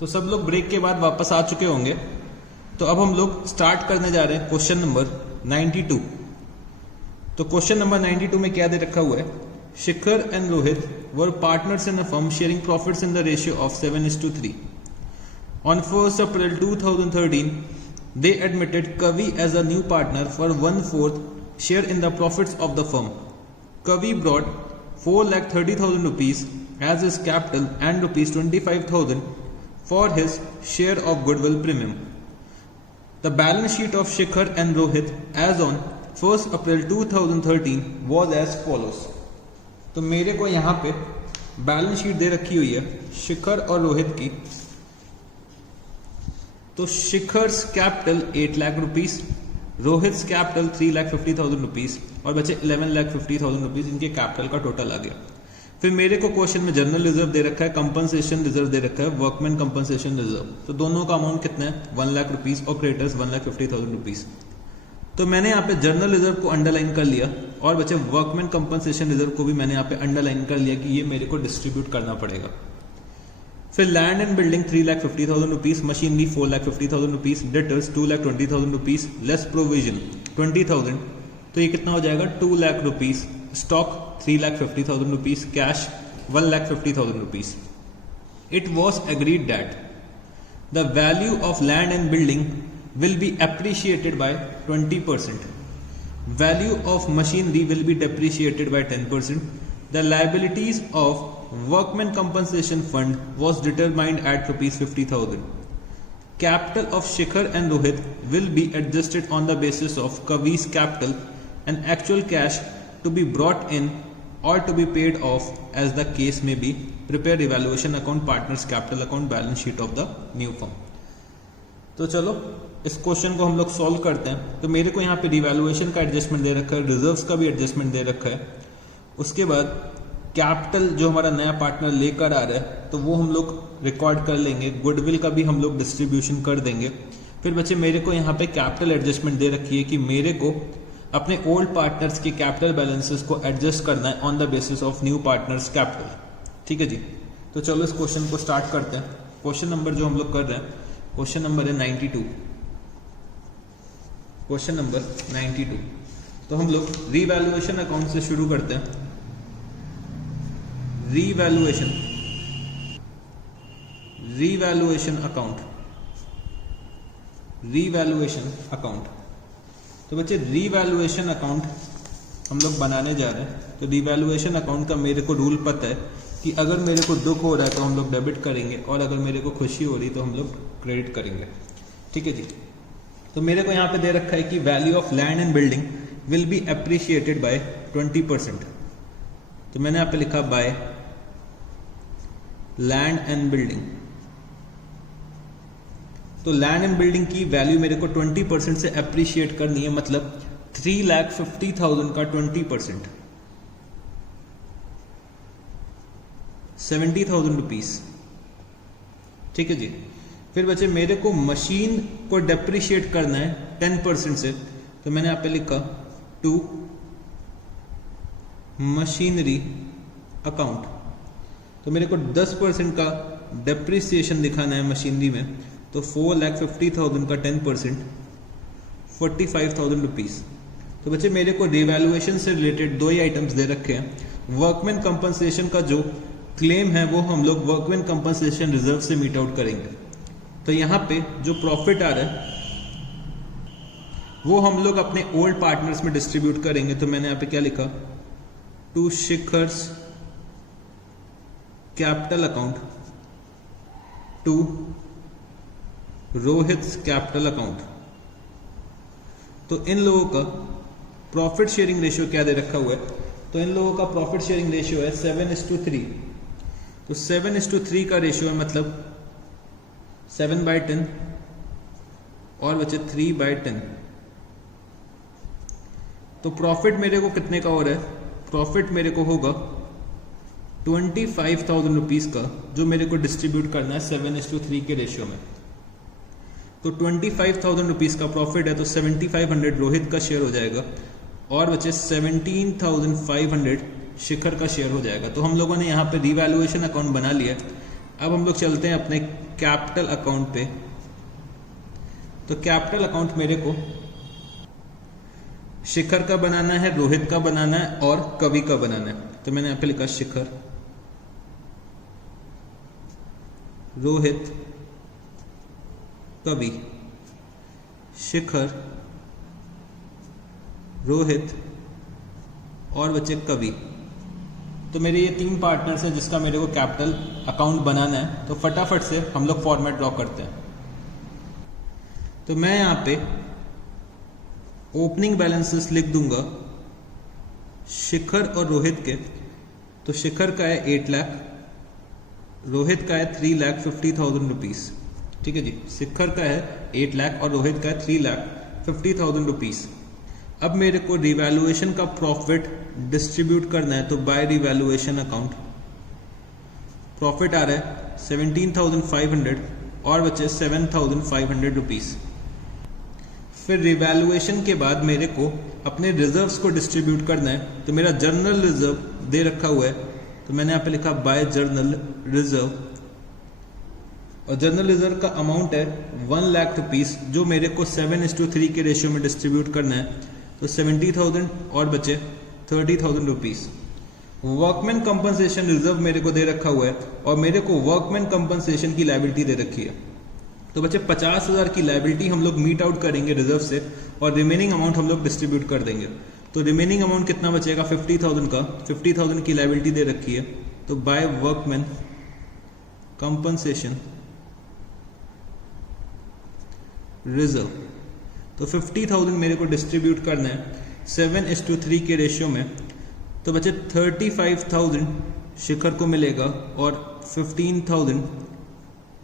तो सब लोग ब्रेक के बाद वापस आ चुके होंगे। तो अब हम लोग स्टार्ट करने जा रहे हैं क्वेश्चन नंबर 92। तो क्वेश्चन नंबर 92 में क्या दे रखा हुआ है, Shikhar and Rohit were partners in a firm sharing profits in the ratio of 7:3। On 1st April 2013, they admitted Kavi as a new partner for 1/4 share in the profits of the firm. Kavi brought 4,30,000 rupees as his capital and rupees 25,000 for his share of goodwill premium. The balance sheet of Shikhar and Rohit as on 1st April 2013 was as follows. तो मेरे को यहाँ पे balance sheet दे रखी हुई है शिखर और रोहित की। तो Shikhar's capital 8 lakh rupees, Rohit capital 3,50,000 rupees और बचे 11,50,000 रुपीस, इनके कैपिटल का टोटल आ गया। फिर मेरे को क्वेश्चन में जनरल रिजर्व दे रखा है, कंपनसेशन रिजर्व दे रखा है, वर्कमैन कंपनसेशन रिजर्व। तो दोनों का अमाउंट कितना है, 1 लाख रुपीस और क्रेडिटर्स 1,50,000 रुपीस। तो मैंने यहाँ पे जनरल रिजर्व को अंडरलाइन कर लिया और बचे वर्कमैन कंपनसेशन रिजर्व को भी मैंने यहाँ पे अंडरलाइन कर लिया कि ये मेरे को डिस्ट्रीब्यूट करना पड़ेगा। फिर land and building 3,50,000 rupees, machinery 4,50,000 rupees, debtors 2,20,000 rupees, less provision 20,000, तो ये कितना हो जाएगा 2 lakh rupees, stock 3,50,000 rupees, cash 1,50,000 rupees. It was agreed that the value of land and building will be appreciated by 20%. Value of machinery will be depreciated by 10%. The liabilities of workmen compensation fund was determined at rupees 50,000. Capital of Shikhar and Rohit will be adjusted on the basis of Kavi's capital and actual cash to be brought in or to be paid off as the case may be. Prepare evaluation account, partners capital account, balance sheet of the new firm. तो चलो इस question को हम लोग solve करते हैं। तो मेरे को यहाँ पे रिवैल्यूएशन का एडजस्टमेंट दे रखा है, रिजर्व्स का भी एडजस्टमेंट दे रखा है। उसके बाद कैपिटल जो हमारा नया पार्टनर लेकर आ रहा है तो वो हम लोग रिकॉर्ड कर लेंगे, गुडविल का भी हम लोग डिस्ट्रीब्यूशन कर देंगे। फिर बच्चे मेरे को यहाँ पे कैपिटल एडजस्टमेंट दे रखी है कि मेरे को अपने ओल्ड पार्टनर्स के कैपिटल बैलेंसेस को एडजस्ट करना है on the basis of new partners capital. ठीक है जी, तो चलो इस क्वेश्चन को स्टार्ट करते हैं। क्वेश्चन नंबर जो हम लोग कर रहे हैं, क्वेश्चन नंबर है 92। Question number 92। तो हम लोग रीवैल्यूएशन अकाउंट से शुरू करते हैं। Revaluation account, revaluation account. तो बच्चे रीवैल्यूएशन अकाउंट हम लोग बनाने जा रहे हैं। तो रीवैल्यूएशन अकाउंट का मेरे को रूल पता है कि अगर मेरे को दुख हो रहा है तो हम लोग डेबिट करेंगे और अगर मेरे को खुशी हो रही तो हम लोग क्रेडिट करेंगे। ठीक है जी, तो मेरे को यहाँ पे दे रखा है कि value of land and building will be appreciated by 20%। तो मैंने यहाँ पे लिखा बाय लैंड एंड बिल्डिंग। तो लैंड एंड बिल्डिंग की वैल्यू मेरे को 20% से अप्रिशिएट करनी है, मतलब 3,50,000 का 20%, 70,000 रुपीस। ठीक है जी। फिर बच्चे मेरे को मशीन को डेप्रिशिएट करना है 10% से। तो मैंने यहाँ पे लिखा टू मशीनरी अकाउंट। तो मेरे को 10% का डेप्रिसिएशन दिखाना है मशीनरी में। तो 4,50,000 का 10%, 45,000 रुपीस। तो बच्चे मेरे को रिवैल्यूएशन से रिलेटेड दो ही आइटम्स दे रखे हैं। वर्कमैन कंपनसेशन का जो क्लेम है वो हम लोग वर्कमैन कंपनसेशन रिजर्व से मीट आउट करेंगे। तो यहाँ पे जो प्रॉफिट आ रहा है वो हम लोग अपने ओल्ड पार्टनर्स में डिस्ट्रीब्यूट करेंगे। तो मैंने यहाँ पे क्या लिखा, to Shikhar's capital account, to Rohit capital account. तो इन लोगों का प्रॉफिट शेयरिंग रेशियो क्या दे रखा हुआ है, तो इन लोगों का प्रॉफिट शेयरिंग रेशियो है 7:3। तो 7:3 का रेशियो है, मतलब 7/10 और बचे 3/10। तो प्रॉफिट मेरे को कितने का हो रहा है, प्रॉफिट मेरे को होगा 25,000 रुपीज का, जो मेरे को डिस्ट्रीब्यूट करना है 7:3 के रेशियो में। तो 25,000 रुपीज का प्रॉफिट है, तो 7,500 रोहित का शेयर हो जाएगा और बचे 17,500 शिखर का शेयर हो जाएगा। तो हम लोगों ने यहाँ पे रिवैल्यूएशन अकाउंट बना लिया अब हम लोग चलते हैं अपने कैपिटल अकाउंट पे। तो कैपिटल अकाउंट मेरे को शिखर का बनाना है, रोहित का बनाना है और कवि का बनाना है। तो मैंने यहां पे लिखा शिखर, रोहित, कवि, शिखर, रोहित और बचे कवि। तो मेरे ये 3 पार्टनर्स हैं जिसका मेरे को कैपिटल अकाउंट बनाना है। तो फटाफट से हम लोग फॉर्मेट ड्रॉ करते हैं। तो मैं यहां पे ओपनिंग बैलेंसेस लिख दूंगा शिखर और रोहित के। तो शिखर का है 8 लाख, रोहित का है 3,50,000 रुपीज। ठीक है जी, शिखर का है 8 लाख और रोहित का है 3,50,000 रुपीज। अब मेरे को रिवैल्यूएशन का प्रॉफिट डिस्ट्रीब्यूट करना है। तो बाय रिवैल्यूएशन अकाउंट प्रॉफिट आ रहा है 17,500 और बचे 7,500 रुपीज। फिर रिवैल्यूएशन के बाद मेरे को अपने रिजर्व्स को डिस्ट्रीब्यूट करना है। तो मेरा जर्नल रिजर्व दे रखा हुआ है, तो मैंने यहाँ पे लिखा बाय जर्नल रिजर्व, और जर्नल रिजर्व का अमाउंट है 1 लाख रुपीज, जो मेरे को 7:3 के रेशियो में डिस्ट्रीब्यूट करना है। तो 70,000 और बचे 30,000 रुपीज। वर्कमैन कंपनसेशन रिजर्व मेरे को दे रखा हुआ है और मेरे को वर्कमैन कंपनसेशन की लायबिलिटी दे रखी है। तो बच्चे 50,000 की लायबिलिटी हम लोग मीट आउट करेंगे रिजर्व से और रिमेनिंग अमाउंट हम लोग डिस्ट्रीब्यूट कर देंगे। तो रिमेनिंग अमाउंट कितना बचेगा 50,000 का। 50,000 की लायबिलिटी दे रखी है। तो बाय वर्कमैन कंपनसेशन रिजर्व, तो 50,000 मेरे को डिस्ट्रीब्यूट करना है 7:3 के रेशियो में। तो बचे 35,000 शिखर को मिलेगा और 15,000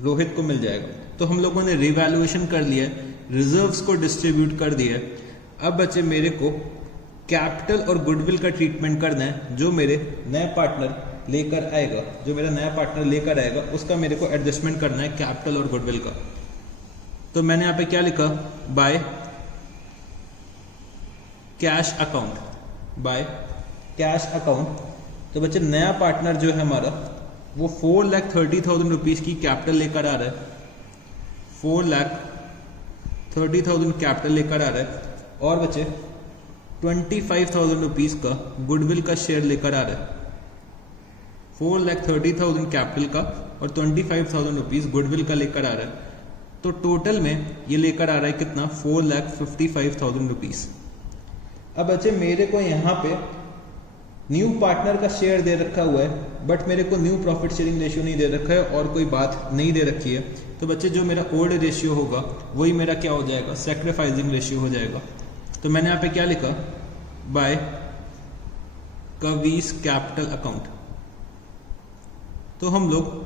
रोहित को मिल जाएगा। तो हम लोगों ने रिवैल्यूएशन कर लिया है, रिजर्व्स को डिस्ट्रीब्यूट कर दिया है। अब बचे मेरे को कैपिटल और गुडविल का ट्रीटमेंट करना है, जो मेरे नए पार्टनर लेकर आएगा। जो मेरा नया पार्टनर लेकर आएगा उसका मेरे को एडजस्टमेंट करना है कैपिटल और गुडविल का। तो मैंने यहां पे क्या लिखा, by cash account, by cash account. तो बच्चे नया पार्टनर जो है हमारा वो 4,30,000 रुपीज की कैपिटल लेकर आ रहा है। 4,30,000 कैपिटल लेकर आ रहा है और बच्चे 25,000 रुपीज का गुडविल का शेयर लेकर आ रहा है। 4,30,000 कैपिटल का और 25,000 रुपीज गुडविल का लेकर आ रहा है। तो टोटल में ये लेकर आ रहा है कितना, 4,55,000 रुपीज। अब बच्चे मेरे को यहाँ पे न्यू पार्टनर का शेयर दे रखा हुआ है, बट मेरे को न्यू प्रॉफिट शेयरिंग रेशियो नहीं दे रखा है और कोई बात नहीं दे रखी है। तो बच्चे जो मेरा ओल्ड रेशियो होगा वही मेरा क्या हो जाएगा, सैक्रिफाइसिंग रेशियो हो जाएगा। तो मैंने यहाँ पे क्या लिखा, बाय कवीज कैपिटल अकाउंट। तो हम लोग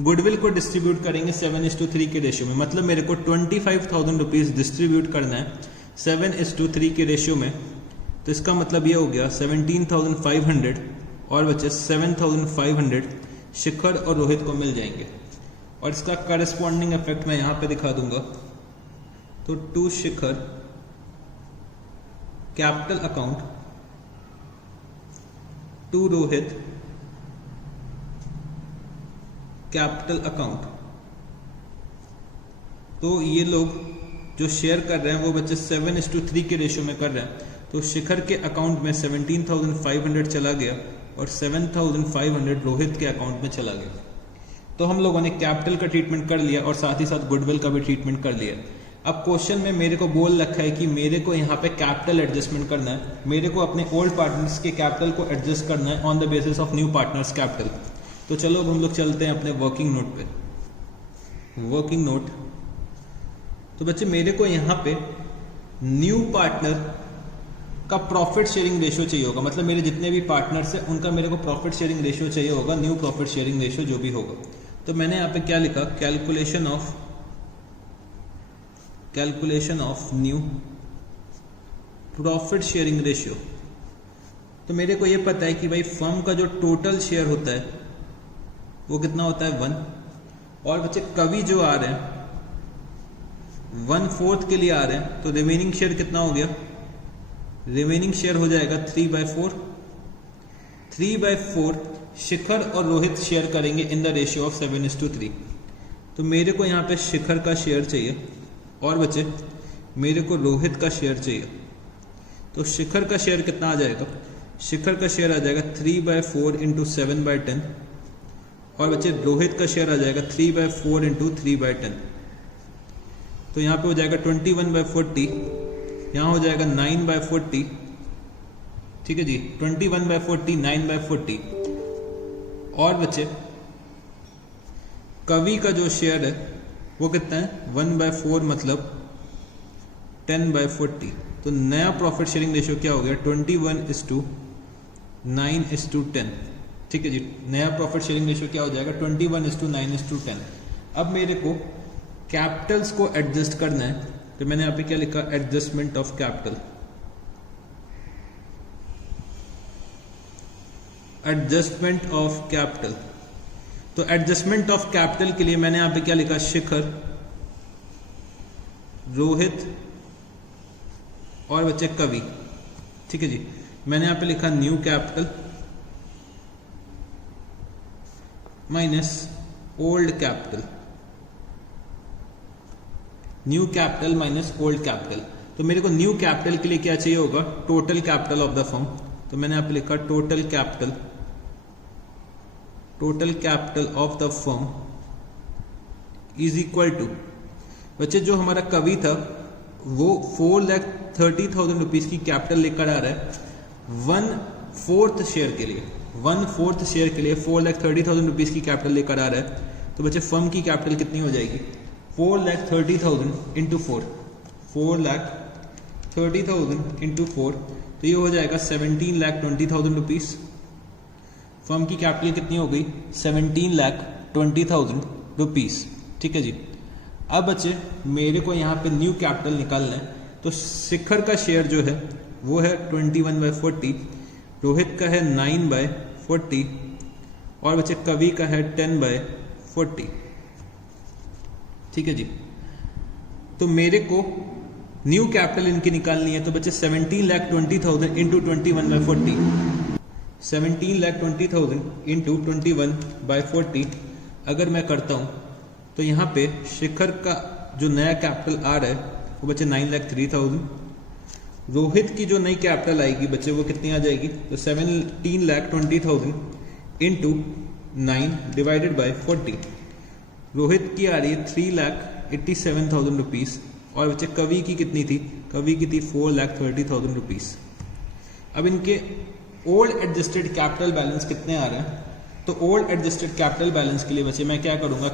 गुडविल को डिस्ट्रीब्यूट करेंगे 7:3 के रेशियो में। मतलब मेरे को 25,000 रुपीज डिस्ट्रीब्यूट करना है 7:3 के रेशियो में। तो इसका मतलब ये हो गया 17,500 और बचे 7,500 शिखर और रोहित को मिल जाएंगे। और इसका करस्पॉन्डिंग इफेक्ट मैं यहां पे दिखा दूंगा। तो to Shikhar capital account, to Rohit capital account. तो ये लोग जो शेयर कर रहे हैं वो बच्चे 7:3 के रेशियो में कर रहे हैं। तो शिखर के अकाउंट में 17,500 चला गया और 7,500 रोहित के अकाउंट में चला गया। तो हम लोगों ने कैपिटल का ट्रीटमेंट कर लिया और साथ ही साथ गुडविल का भी ट्रीटमेंट कर लिया। अब क्वेश्चन में मेरे को बोल रखा है कि मेरे को यहाँ पे कैपिटल एडजस्टमेंट करना है। मेरे को अपने ओल्ड पार्टनर्स के कैपिटल को एडजस्ट करना है on the basis of new partners capital. तो चलो अब हम लोग चलते हैं अपने वर्किंग नोट पे। वर्किंग नोट, तो बच्चे मेरे को यहाँ पे न्यू पार्टनर का प्रॉफिट शेयरिंग रेशियो चाहिए होगा। मतलब मेरे जितने भी पार्टनर्स हैं उनका मेरे को प्रॉफिट शेयरिंग रेशियो चाहिए होगा, न्यू प्रॉफिट शेयरिंग रेशियो जो भी होगा। तो मैंने यहाँ पे क्या लिखा, calculation of new profit sharing ratio. तो मेरे को ये पता है कि भाई फर्म का जो टोटल शेयर होता है वो कितना होता है 1, और बच्चे कवि जो आ रहे हैं 1/4 के लिए आ रहे हैं। तो रिमेनिंग शेयर कितना हो गया, रिमेनिंग शेयर हो जाएगा 3/4। 3/4 शिखर और रोहित शेयर करेंगे इन द रेशियो ऑफ 7:3। तो मेरे को यहाँ पे शिखर का शेयर चाहिए और बच्चे मेरे को रोहित का शेयर चाहिए। तो शिखर का शेयर कितना आ जाएगा? शिखर का शेयर आ जाएगा 3/4 इंटू 7/10 और बच्चे रोहित का शेयर आ जाएगा 3/4 इंटू 3/10। तो यहाँ पे हो जाएगा 21/40, यहाँ हो जाएगा 9/40, ठीक है जी, 21/40, 9/40। और बच्चे कवि का जो शेयर है वो कितना है? 1/4 मतलब 10/40। तो नया प्रॉफिट शेयरिंग रेशियो क्या हो गया? 21:9:10। ठीक है जी, नया प्रॉफिट शेयरिंग रेशियो क्या हो जाएगा? 21:9:10। अब मेरे को कैपिटल्स को एडजस्ट करना है, तो मैंने यहाँ पे क्या लिखा? Adjustment of capital. Adjustment of capital, तो एडजस्टमेंट ऑफ कैपिटल के लिए मैंने यहाँ पे क्या लिखा? शिखर, रोहित और बच्चे कवि। ठीक है जी, मैंने यहाँ पे लिखा new capital minus old capital, new capital minus old capital. तो मेरे को न्यू कैपिटल के लिए क्या चाहिए होगा? Total capital of the firm. तो मैंने यहाँ पे लिखा total capital of the firm is equal to, बच्चे जो हमारा कवि था वो 4,30,000 रुपीज की कैपिटल लेकर आ रहा है 1/4 शेयर के लिए। 1/4 शेयर के लिए 4,30,000 रुपीज की कैपिटल लेकर आ रहा है। तो बच्चे फर्म की कैपिटल कितनी हो जाएगी? 4,30,000 इंटू 4, 4,30,000 इंटू 4, तो ये हो जाएगा 17,20,000 रुपीज। फर्म की कैपिटल कितनी हो गई? 17,20,000 रुपीज। ठीक है जी, अब बच्चे मेरे को यहाँ पे न्यू कैपिटल निकालना है। तो शिखर का शेयर जो है वो है 21/40, रोहित का है 9/40 और बच्चे कवि का है 10/40। ठीक है जी, तो मेरे को न्यू कैपिटल इनकी निकालनी है। तो बच्चे 17,20,000 इंटू 21/40, 17,20,000 इंटू 21/40 अगर मैं करता हूँ तो यहाँ पे शिखर का जो नया कैपिटल आ रहा है वो बच्चे 9,03,000। रोहित की जो नई कैपिटल आएगी बच्चे वो कितनी आ जाएगी? तो 17,20,000 इंटू 9 डिवाइडेड बाय 40। रोहित की आ रही है 3,87,000 रुपीज और बच्चे कवि की कितनी थी? कवि की थी 4,30,000 रुपीज। अब इनके ओल्ड एडजस्टेड कैपिटल बैलेंस कितने आ रहे हैं? तो ओल्ड एडजस्टेड कैपिटल बैलेंस के लिए बच्चे मैं क्या करूंगा?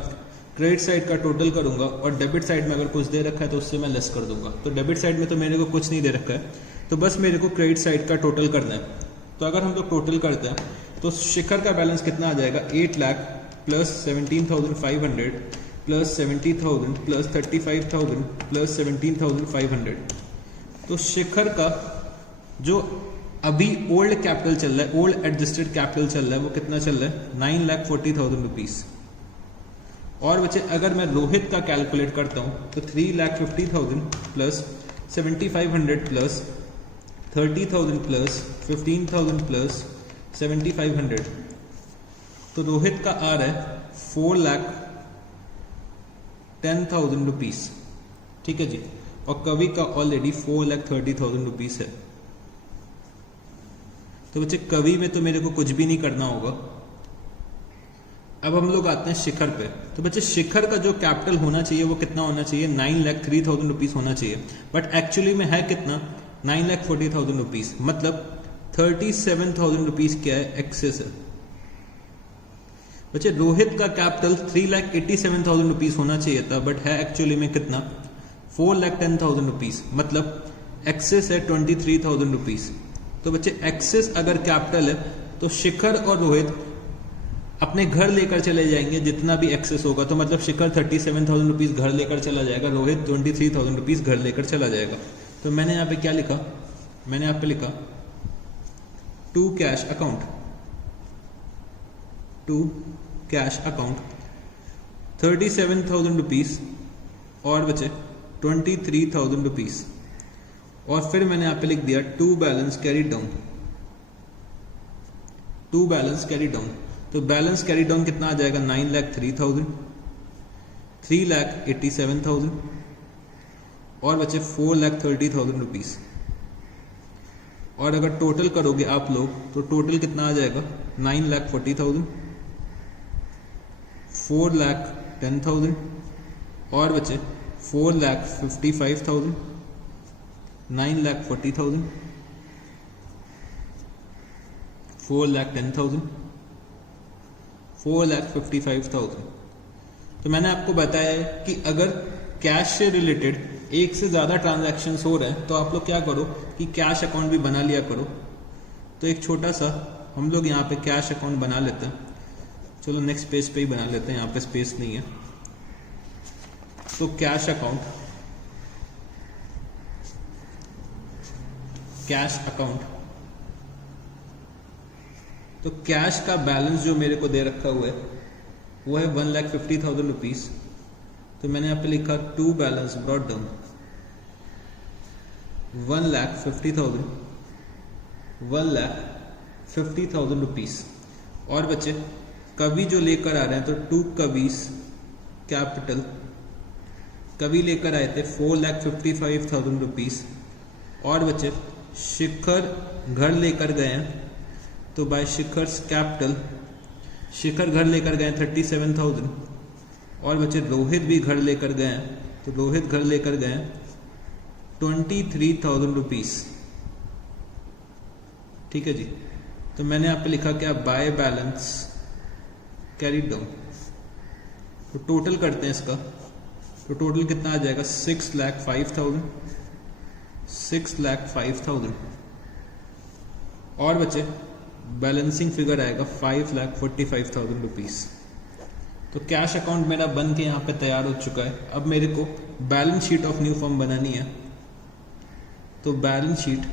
क्रेडिट साइड का टोटल करूंगा और डेबिट साइड में अगर कुछ दे रखा है तो उससे मैं लेस कर दूंगा। तो डेबिट साइड में तो मेरे को कुछ नहीं दे रखा है, तो बस मेरे को क्रेडिट साइड का टोटल करना है। तो अगर हम लोग टोटल करते हैं तो शिखर का बैलेंस कितना आ जाएगा? 8 lakh plus 17,500 plus 70,000 plus 35,000 plus 17,500। तो शिखर का जो अभी ओल्ड कैपिटल चल रहा है, ओल्ड एडजस्टेड कैपिटल चल रहा है, वो कितना चल रहा है? 9,40,000 रुपीज। और बच्चे अगर मैं रोहित का कैलकुलेट करता हूं तो 3,50,000 प्लस 7,500 प्लस 30,000 प्लस 15,000 प्लस 7,500, तो रोहित का आ रहा है 4,10,000 रुपीज। ठीक है जी, और कवि का ऑलरेडी 4,30,000 रुपीज है। तो बच्चे कवि में तो मेरे को कुछ भी नहीं करना होगा। अब हम लोग आते हैं शिखर पे। तो बच्चे शिखर का जो कैपिटल होना चाहिए वो कितना होना चाहिए? 9,03,000 रुपीज होना चाहिए, बट एक्चुअली में है कितना? 9,40,000 रुपीज। मतलब 37,000 रुपीज क्या है? एक्सेस है। बच्चे रोहित का कैपिटल 3,87,000 रुपीज होना चाहिए था, बट है एक्चुअली में कितना? 4,10,000 रुपीज। मतलब एक्सेस है 23,000 रुपीज। तो बच्चे एक्सेस अगर कैपिटल है तो शिखर और रोहित अपने घर लेकर चले जाएंगे जितना भी एक्सेस होगा। तो मतलब शिखर 37,000 रुपीज घर लेकर चला जाएगा, रोहित 23,000 रुपीज घर लेकर चला जाएगा। तो मैंने यहाँ पे क्या लिखा? मैंने यहाँ पे लिखा to cash account, to cash account 37,000 rupees और बचे 23,000 रुपीज। और फिर मैंने यहाँ पे लिख दिया to balance carry down, to balance carry down. तो बैलेंस कैरी डाउन कितना आ जाएगा 9,03,000, 3,87,000 और बचे 4,30,000 रुपीज़। और अगर टोटल करोगे आप लोग तो टोटल कितना आ जाएगा 9,40,000, 4,10,000 और बचे 4,55,000, 9,40,000, 4,10,000, 4,55,000। तो मैंने आपको बताया है कि अगर कैश से रिलेटेड एक से ज़्यादा ट्रांजैक्शंस हो रहे हैं तो आप लोग क्या करो कि कैश अकाउंट भी बना लिया करो। तो एक छोटा सा हम लोग यहाँ पे कैश अकाउंट बना लेते हैं। चलो नेक्स्ट पेज पे ही बना लेते हैं, यहाँ पे स्पेस नहीं है। तो कैश अकाउंट, कैश अकाउंट, तो कैश का बैलेंस जो मेरे को दे रखा हुआ है वो है 1,50,000 रुपीज़। तो मैंने यहाँ पे लिखा to balance brought down 1,50,000, 1,50,000 rupees और बचे कवि जो लेकर आ रहे हैं तो टू कवीज कैपिटल, कवि लेकर आए थे 4,55,000 रुपीज़ और बचे शिखर घर लेकर गए हैं तो बाय शिखर्स कैपिटल, शिखर घर लेकर गए 37,000 और बचे रोहित भी घर लेकर गए हैं तो रोहित घर लेकर गए 23,000 रुपीज़। ठीक है जी। तो मैंने यहाँ पे लिखा क्या बाय बैलेंस कैरी डाउन। तो टोटल करते हैं इसका, तो टोटल कितना आ जाएगा 6,05,000, 6,05,000 और बचे बैलेंसिंग फिगर आएगा 5,45,000 रुपीज़। तो कैश अकाउंट मेरा बन के यहाँ पे तैयार हो चुका है। अब मेरे को balance sheet of new firm बनानी है। तो balance sheet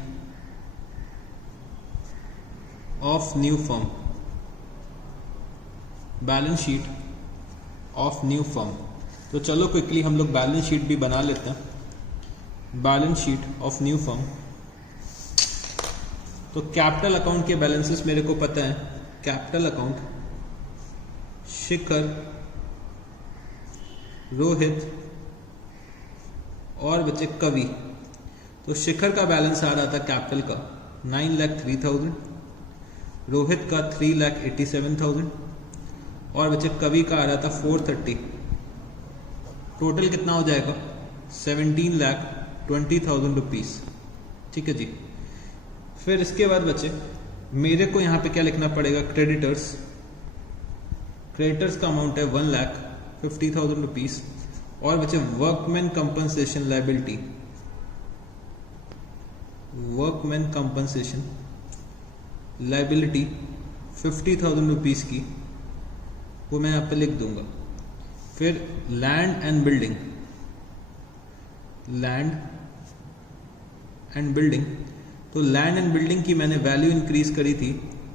of new firm, balance sheet of new firm. तो चलो क्विकली हम लोग बैलेंस शीट भी बना लेते हैं। Balance sheet of new firm, तो कैपिटल अकाउंट के बैलेंसेस मेरे को पता है। कैपिटल अकाउंट शिखर, रोहित और बचे कवि। तो शिखर का बैलेंस आ रहा था कैपिटल का 9,03,000, रोहित का 3,87,000 और बचे कवि का आ रहा था 430। टोटल कितना हो जाएगा 17,20,000 रुपीज़। ठीक है जी। फिर इसके बाद बचे मेरे को यहाँ पे क्या लिखना पड़ेगा, क्रेडिटर्स। क्रेडिटर्स का अमाउंट है 1,50,000 रुपीज़ और बचे workman compensation liability, workman compensation liability 50,000 rupees की, वो मैं यहाँ पे लिख दूंगा। फिर land and building, land and building, तो लैंड एंड बिल्डिंग की मैंने वैल्यू इंक्रीज करी थी,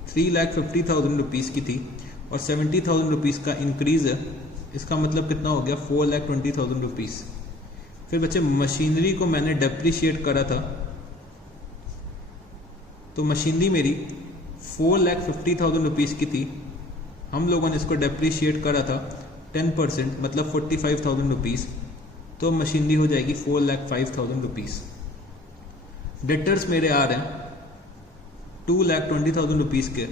3,50,000 रुपीज़ की थी और 70,000 रुपीज़ का इंक्रीज है। इसका मतलब कितना हो गया 4,20,000 रुपीज़। फिर बच्चे मशीनरी को मैंने डेप्रिशिएट करा था, तो मशीनरी मेरी 4,50,000 रुपीज़ की थी। हम लोगों ने इसको डेप्रिशिएट करा था 10%, मतलब 45,000 रुपीज़। तो मशीनरी हो जाएगी 4,05,000 रुपीज़। डेटर्स मेरे आ रहे हैं 2,20,000 रुपीज़ के,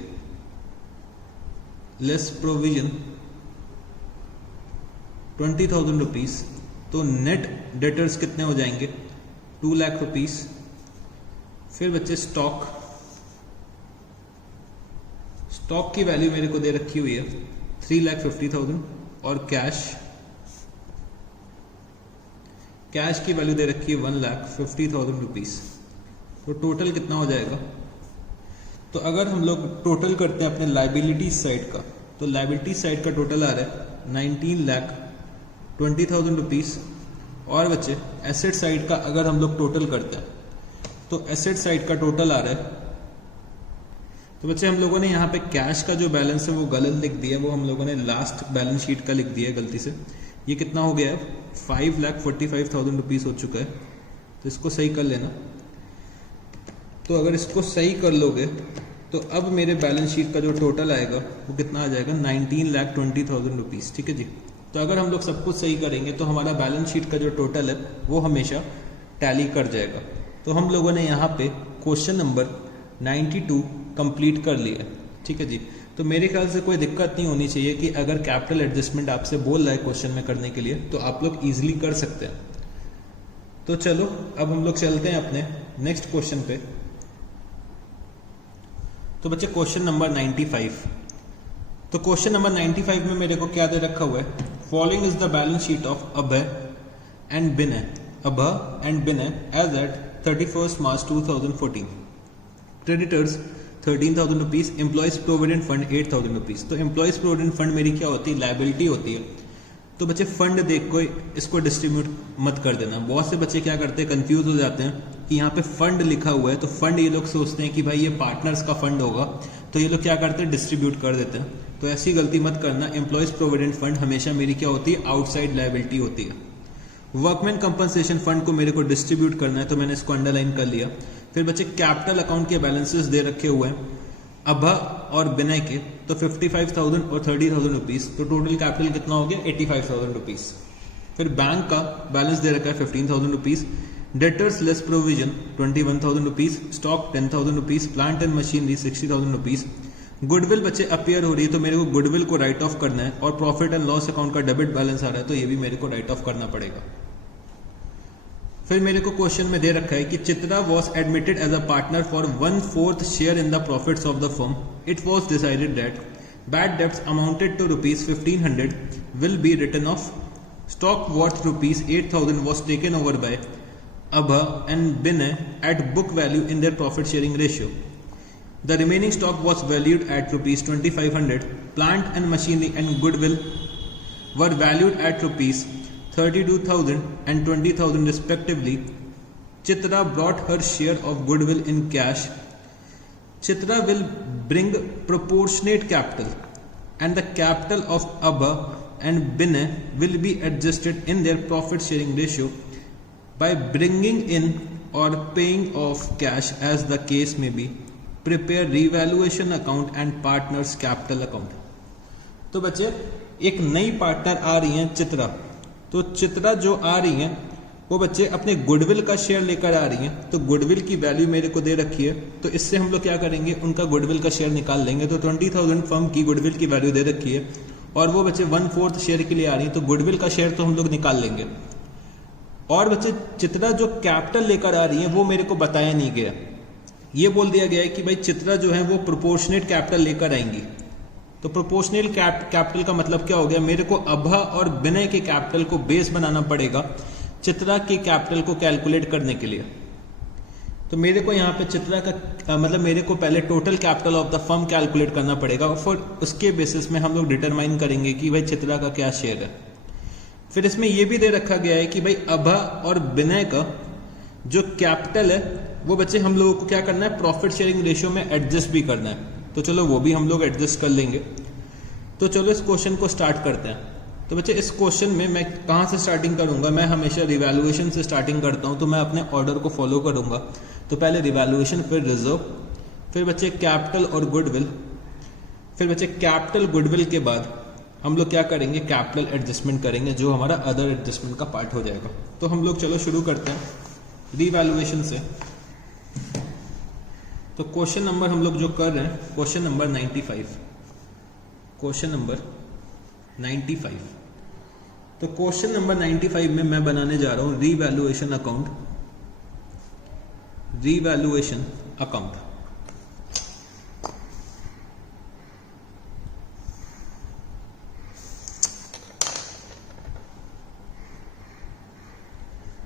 लेस प्रोविजन 20,000 रुपीज़। तो नेट डेटर्स कितने हो जाएंगे 2 लाख रुपीज़। फिर बच्चे स्टॉक, स्टॉक की वैल्यू मेरे को दे रखी हुई है 3,50,000 और कैश, कैश की वैल्यू दे रखी है 1,50,000 रुपीज़। तो टोटल कितना हो जाएगा, तो अगर हम लोग टोटल करते हैं अपने लाइबिलिटी साइड का, तो लाइबिलिटी साइड का टोटल आ रहा है 19,20,000 रुपीज़। और बच्चे एसेट साइड का अगर हम लोग टोटल करते हैं तो एसेट साइड का टोटल आ रहा है, तो बच्चे हम लोगों ने यहाँ पे कैश का जो बैलेंस है वो गलत लिख दिया, वो हम लोगों ने लास्ट बैलेंस शीट का लिख दिया है गलती से। ये कितना हो गया है 5,45,000 रुपीज़ हो चुका है। तो इसको सही कर लेना। तो अगर इसको सही कर लोगे तो अब मेरे बैलेंस शीट का जो टोटल आएगा वो कितना आ जाएगा, 19,20,000 रुपीज़। ठीक है जी। तो अगर हम लोग सब कुछ सही करेंगे तो हमारा बैलेंस शीट का जो टोटल है वो हमेशा टैली कर जाएगा। तो हम लोगों ने यहाँ पे क्वेश्चन नंबर 92 कंप्लीट कर लिया है। ठीक है जी। तो मेरे ख्याल से कोई दिक्कत नहीं होनी चाहिए कि अगर कैपिटल एडजस्टमेंट आपसे बोल रहा है क्वेश्चन में करने के लिए तो आप लोग इजीली कर सकते हैं। तो चलो अब हम लोग चलते हैं अपने नेक्स्ट क्वेश्चन पे। तो बच्चे क्वेश्चन नंबर 95। तो क्वेश्चन नंबर 95 में मेरे को क्या दे रखा हुआ है, following is the balance sheet of Abhay and Vinay as at 31st March 2014। Creditors 13,000 rupees, employees provident fund 8,000 rupees. तो एम्प्लॉयज प्रोविडेंट फंड मेरी क्या होती है, लायबिलिटी होती है। तो बच्चे फंड देख को इसको डिस्ट्रीब्यूट मत कर देना। बहुत से बच्चे क्या करते हैं, कंफ्यूज हो जाते हैं कि यहाँ पे फंड लिखा हुआ है तो फंड ये लोग सोचते हैं कि भाई ये पार्टनर्स का फंड होगा, तो ये लोग क्या करते हैं, डिस्ट्रीब्यूट कर देते हैं। तो ऐसी गलती मत करना। एम्प्लॉयज प्रोविडेंट फंड हमेशा मेरी क्या होती है, आउटसाइड लायबिलिटी होती है। वर्कमैन कंपनसेशन फंड को मेरे को डिस्ट्रीब्यूट करना है तो मैंने इसको अंडरलाइन कर लिया। फिर बच्चे कैपिटल अकाउंट के बैलेंसेस दे रखे हुए हैं अभा और विनय के, तो 55,000 और 30,000 रुपीज। तो टोटल कैपिटल कितना हो गया, 85,000 रुपीज। फिर बैंक का बैलेंस दे रखा है 15,000 rupees, debtors less provision 21,000 rupees, stock 10,000 rupees, plant and machinery 60,000 rupees. Goodwill बच्चे अपियर हो रही है तो मेरे को गुडविल को राइट ऑफ करना है और प्रॉफिट एंड लॉस अकाउंट का डेबिट बैलेंस आ रहा है तो ये भी मेरे को राइट ऑफ करना पड़ेगा। फिर मेरे को क्वेश्चन में दे रखा है कि Chitra was admitted as a partner for 1/4 share in the profits of the firm. It was decided that bad debts amounted to ₹1,500 will be written off. Stock worth ₹8,000 was taken over by Abha and Binay at book value in their profit sharing ratio. The remaining stock was valued at ₹2,500. Plant and machinery and goodwill were valued at ₹32,000 and 20,000 respectively. Chitra brought her share of goodwill in cash. Chitra will bring proportionate capital and the capital of Abha and Binay will be adjusted in their profit sharing ratio by bringing in or paying off cash as the case may be. Prepare revaluation account and partners capital account. तो बच्चे एक नई partner आ रही है चित्रा। तो चित्रा जो आ रही है वो बच्चे अपने गुडविल का शेयर लेकर आ रही है। तो गुडविल की वैल्यू मेरे को दे रखी है तो इससे हम लोग क्या करेंगे, उनका गुडविल का शेयर निकाल लेंगे। तो 20,000 फर्म की गुडविल की वैल्यू दे रखी है और वो बच्चे 1/4 शेयर के लिए आ रही है तो गुडविल का शेयर तो हम लोग निकाल लेंगे। और बच्चे चित्रा जो कैपिटल लेकर आ रही है वो मेरे को बताया नहीं गया। ये बोल दिया गया है कि भाई चित्रा जो है वो प्रोपोर्शनेट कैपिटल लेकर आएंगी। तो प्रोपोर्शनल कैपिटल का मतलब क्या हो गया, मेरे को अभा और विनय के कैपिटल को बेस बनाना पड़ेगा चित्रा के कैपिटल को कैलकुलेट करने के लिए। तो मेरे को यहाँ पे चित्रा का मतलब मेरे को पहले total capital of the firm calculate करना पड़ेगा और फिर उसके बेसिस में हम लोग डिटरमाइन करेंगे कि भाई चित्रा का क्या शेयर है। फिर इसमें यह भी दे रखा गया है कि भाई अभा और विनय का जो कैपिटल है वो बच्चे हम लोगों को क्या करना है, प्रॉफिट शेयरिंग रेशियो में एडजस्ट भी करना है। तो चलो वो भी हम लोग एडजस्ट कर लेंगे। तो चलो इस क्वेश्चन को स्टार्ट करते हैं। तो बच्चे इस क्वेश्चन में मैं कहाँ से स्टार्टिंग करूंगा, मैं हमेशा रिवैल्यूएशन से स्टार्टिंग करता हूँ। तो मैं अपने ऑर्डर को फॉलो करूंगा। तो पहले रिवैल्यूएशन, फिर रिजर्व, फिर बच्चे कैपिटल और गुडविल, फिर बच्चे कैपिटल गुडविल के बाद हम लोग क्या करेंगे, कैपिटल एडजस्टमेंट करेंगे जो हमारा अदर एडजस्टमेंट का पार्ट हो जाएगा। तो हम लोग चलो शुरू करते हैं रिवैल्यूएशन से। तो क्वेश्चन नंबर हम लोग जो कर रहे हैं क्वेश्चन नंबर 95। Question number 95। तो क्वेश्चन नंबर 95 में मैं बनाने जा रहा हूं रिवैल्यूएशन अकाउंट। Revaluation account.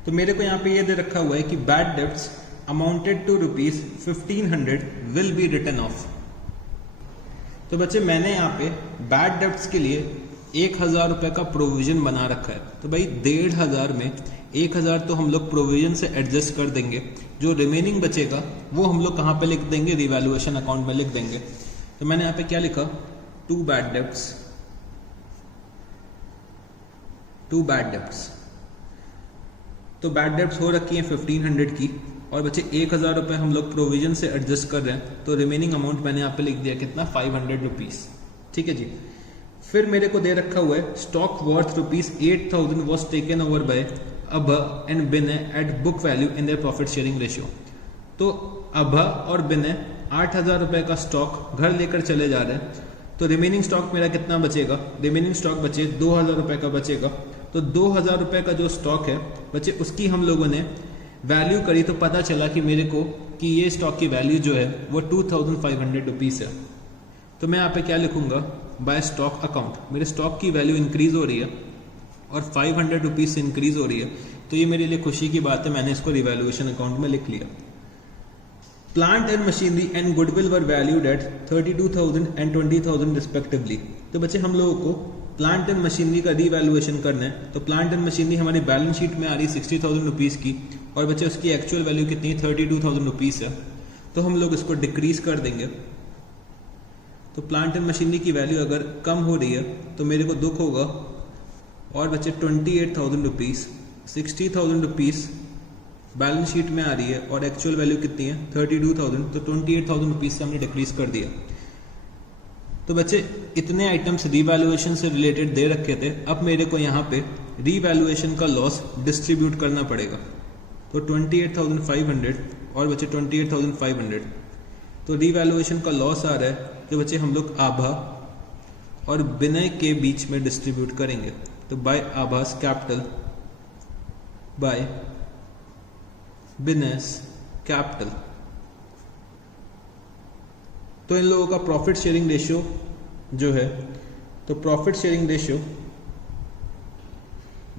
तो मेरे को यहां पे ये दे रखा हुआ है कि bad debts amounted to ₹1,500 will be written off. तो बच्चे मैंने यहाँ पे बैड डेब्ट्स के लिए 1,000 रुपए का प्रोविजन बना रखा है। तो भाई 1,500 में 1,000 तो हम लोग प्रोविजन से एडजस्ट कर देंगे। जो रिमेनिंग बचेगा वो हम लोग कहाँ पे लिख देंगे, रिवैल्यूएशन अकाउंट में लिख देंगे। तो मैंने यहाँ पे क्या लिखा, to bad debts. To bad debts. तो बैड डेब्ट्स हो रखी है 1,500 की। और बच्चे 1000 रुपये हम लोग प्रोविजन से एडजस्ट कर रहे हैं, तो रिमेनिंग अमाउंट मैंने यहाँ पे लिख दिया कितना 500 रुपीज़। ठीक है जी। फिर मेरे को दे रखा हुआ है stock worth ₹8,000 was taken over by Abha and Binay at book value in their profit sharing ratio. तो अभा और बिनय 8000 रुपये का स्टॉक घर लेकर चले जा रहे हैं, तो रिमेनिंग स्टॉक मेरा कितना बचेगा? रिमेनिंग स्टॉक बचे 2000 रुपये का बचेगा। तो 2000 रुपये का जो स्टॉक है बच्चे उसकी हम लोगों ने वैल्यू करी, तो पता चला कि मेरे को कि ये स्टॉक की वैल्यू जो है वो 2500 रुपीज़ है। तो मैं यहाँ पे क्या लिखूंगा? By stock account. मेरे स्टॉक की वैल्यू इंक्रीज हो रही है और 500 रुपीज़ से इंक्रीज हो रही है, तो ये मेरे लिए खुशी की बात है, मैंने इसको रिवैल्यूएशन अकाउंट में लिख लिया। Plant and machinery and goodwill were valued at 32,000 and 20,000 respectively. तो बच्चे हम लोगों को प्लांट एंड मशीनरी का रिवैल्यूएशन करना है, तो प्लांट एंड मशीनरी हमारी बैलेंस शीट में आ रही 60,000 रुपीज़ की, और बच्चे उसकी एक्चुअल वैल्यू कितनी 32,000 रुपीज़ है, तो हम लोग इसको डिक्रीज कर देंगे। तो प्लांट एंड मशीनरी की वैल्यू अगर कम हो रही है तो मेरे को दुख होगा, और बच्चे 28,000 रुपीज़, 60,000 रुपीज़ बैलेंस शीट में आ रही है और एक्चुअल वैल्यू कितनी है 32,000, तो 28,000 रुपीज़ से हमने डिक्रीज कर दिया। तो बच्चे इतने आइटम्स रीवैल्यूएशन से रिलेटेड दे रखे थे, अब मेरे को यहाँ पे रीवैल्यूएशन का लॉस डिस्ट्रीब्यूट करना पड़ेगा। तो 28,500 और बच्चे 28,500, तो रीवैल्यूएशन का लॉस आ रहा है, तो बच्चे हम लोग आभा और बिनय के बीच में डिस्ट्रीब्यूट करेंगे। तो बाय आभास कैपिटल बाय बिजनेस कैपिटल। तो इन लोगों का प्रॉफिट शेयरिंग रेशियो जो है, तो प्रॉफिट शेयरिंग रेशियो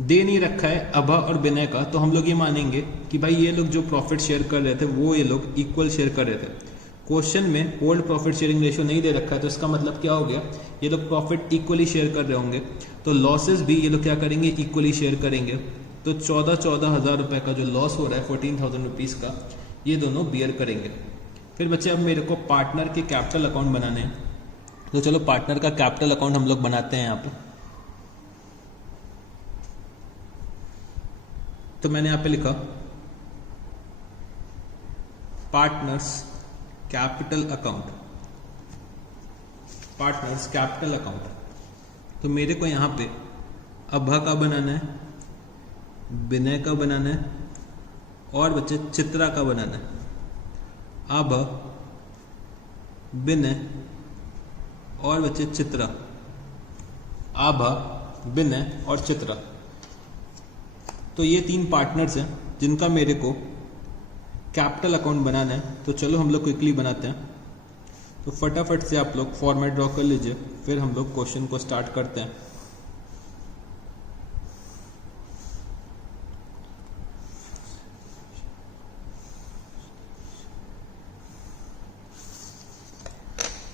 दे नहीं रखा है अभा और बिनय का, तो हम लोग ये मानेंगे कि भाई ये लोग जो प्रॉफिट शेयर कर रहे थे वो ये लोग इक्वल शेयर कर रहे थे। क्वेश्चन में ओल्ड प्रॉफिट शेयरिंग रेशियो नहीं दे रखा है, तो इसका मतलब क्या हो गया? ये लोग प्रॉफिट इक्वली शेयर कर रहे होंगे, तो लॉसेस भी ये लोग क्या करेंगे? इक्वली शेयर करेंगे। तो 14,000 रुपये का जो लॉस हो रहा है 14,000 रुपीज़ का, ये दोनों बियर करेंगे। फिर बच्चे अब मेरे को पार्टनर के कैपिटल अकाउंट बनाने हैं, तो चलो पार्टनर का कैपिटल अकाउंट हम लोग बनाते हैं यहाँ पे। तो मैंने यहाँ पे लिखा partners capital account, partners capital account. तो मेरे को यहाँ पे अभा का बनाना है, बिनय का बनाना है, और बच्चे चित्रा का बनाना है। अभा, बिनय और बच्चे चित्रा, आभा, बिनय और चित्रा। तो ये 3 पार्टनर्स हैं जिनका मेरे को कैपिटल अकाउंट बनाना है। तो चलो हम लोग क्विकली बनाते हैं। तो फटाफट से आप लोग फॉर्मेट ड्रॉ कर लीजिए, फिर हम लोग क्वेश्चन को स्टार्ट करते हैं।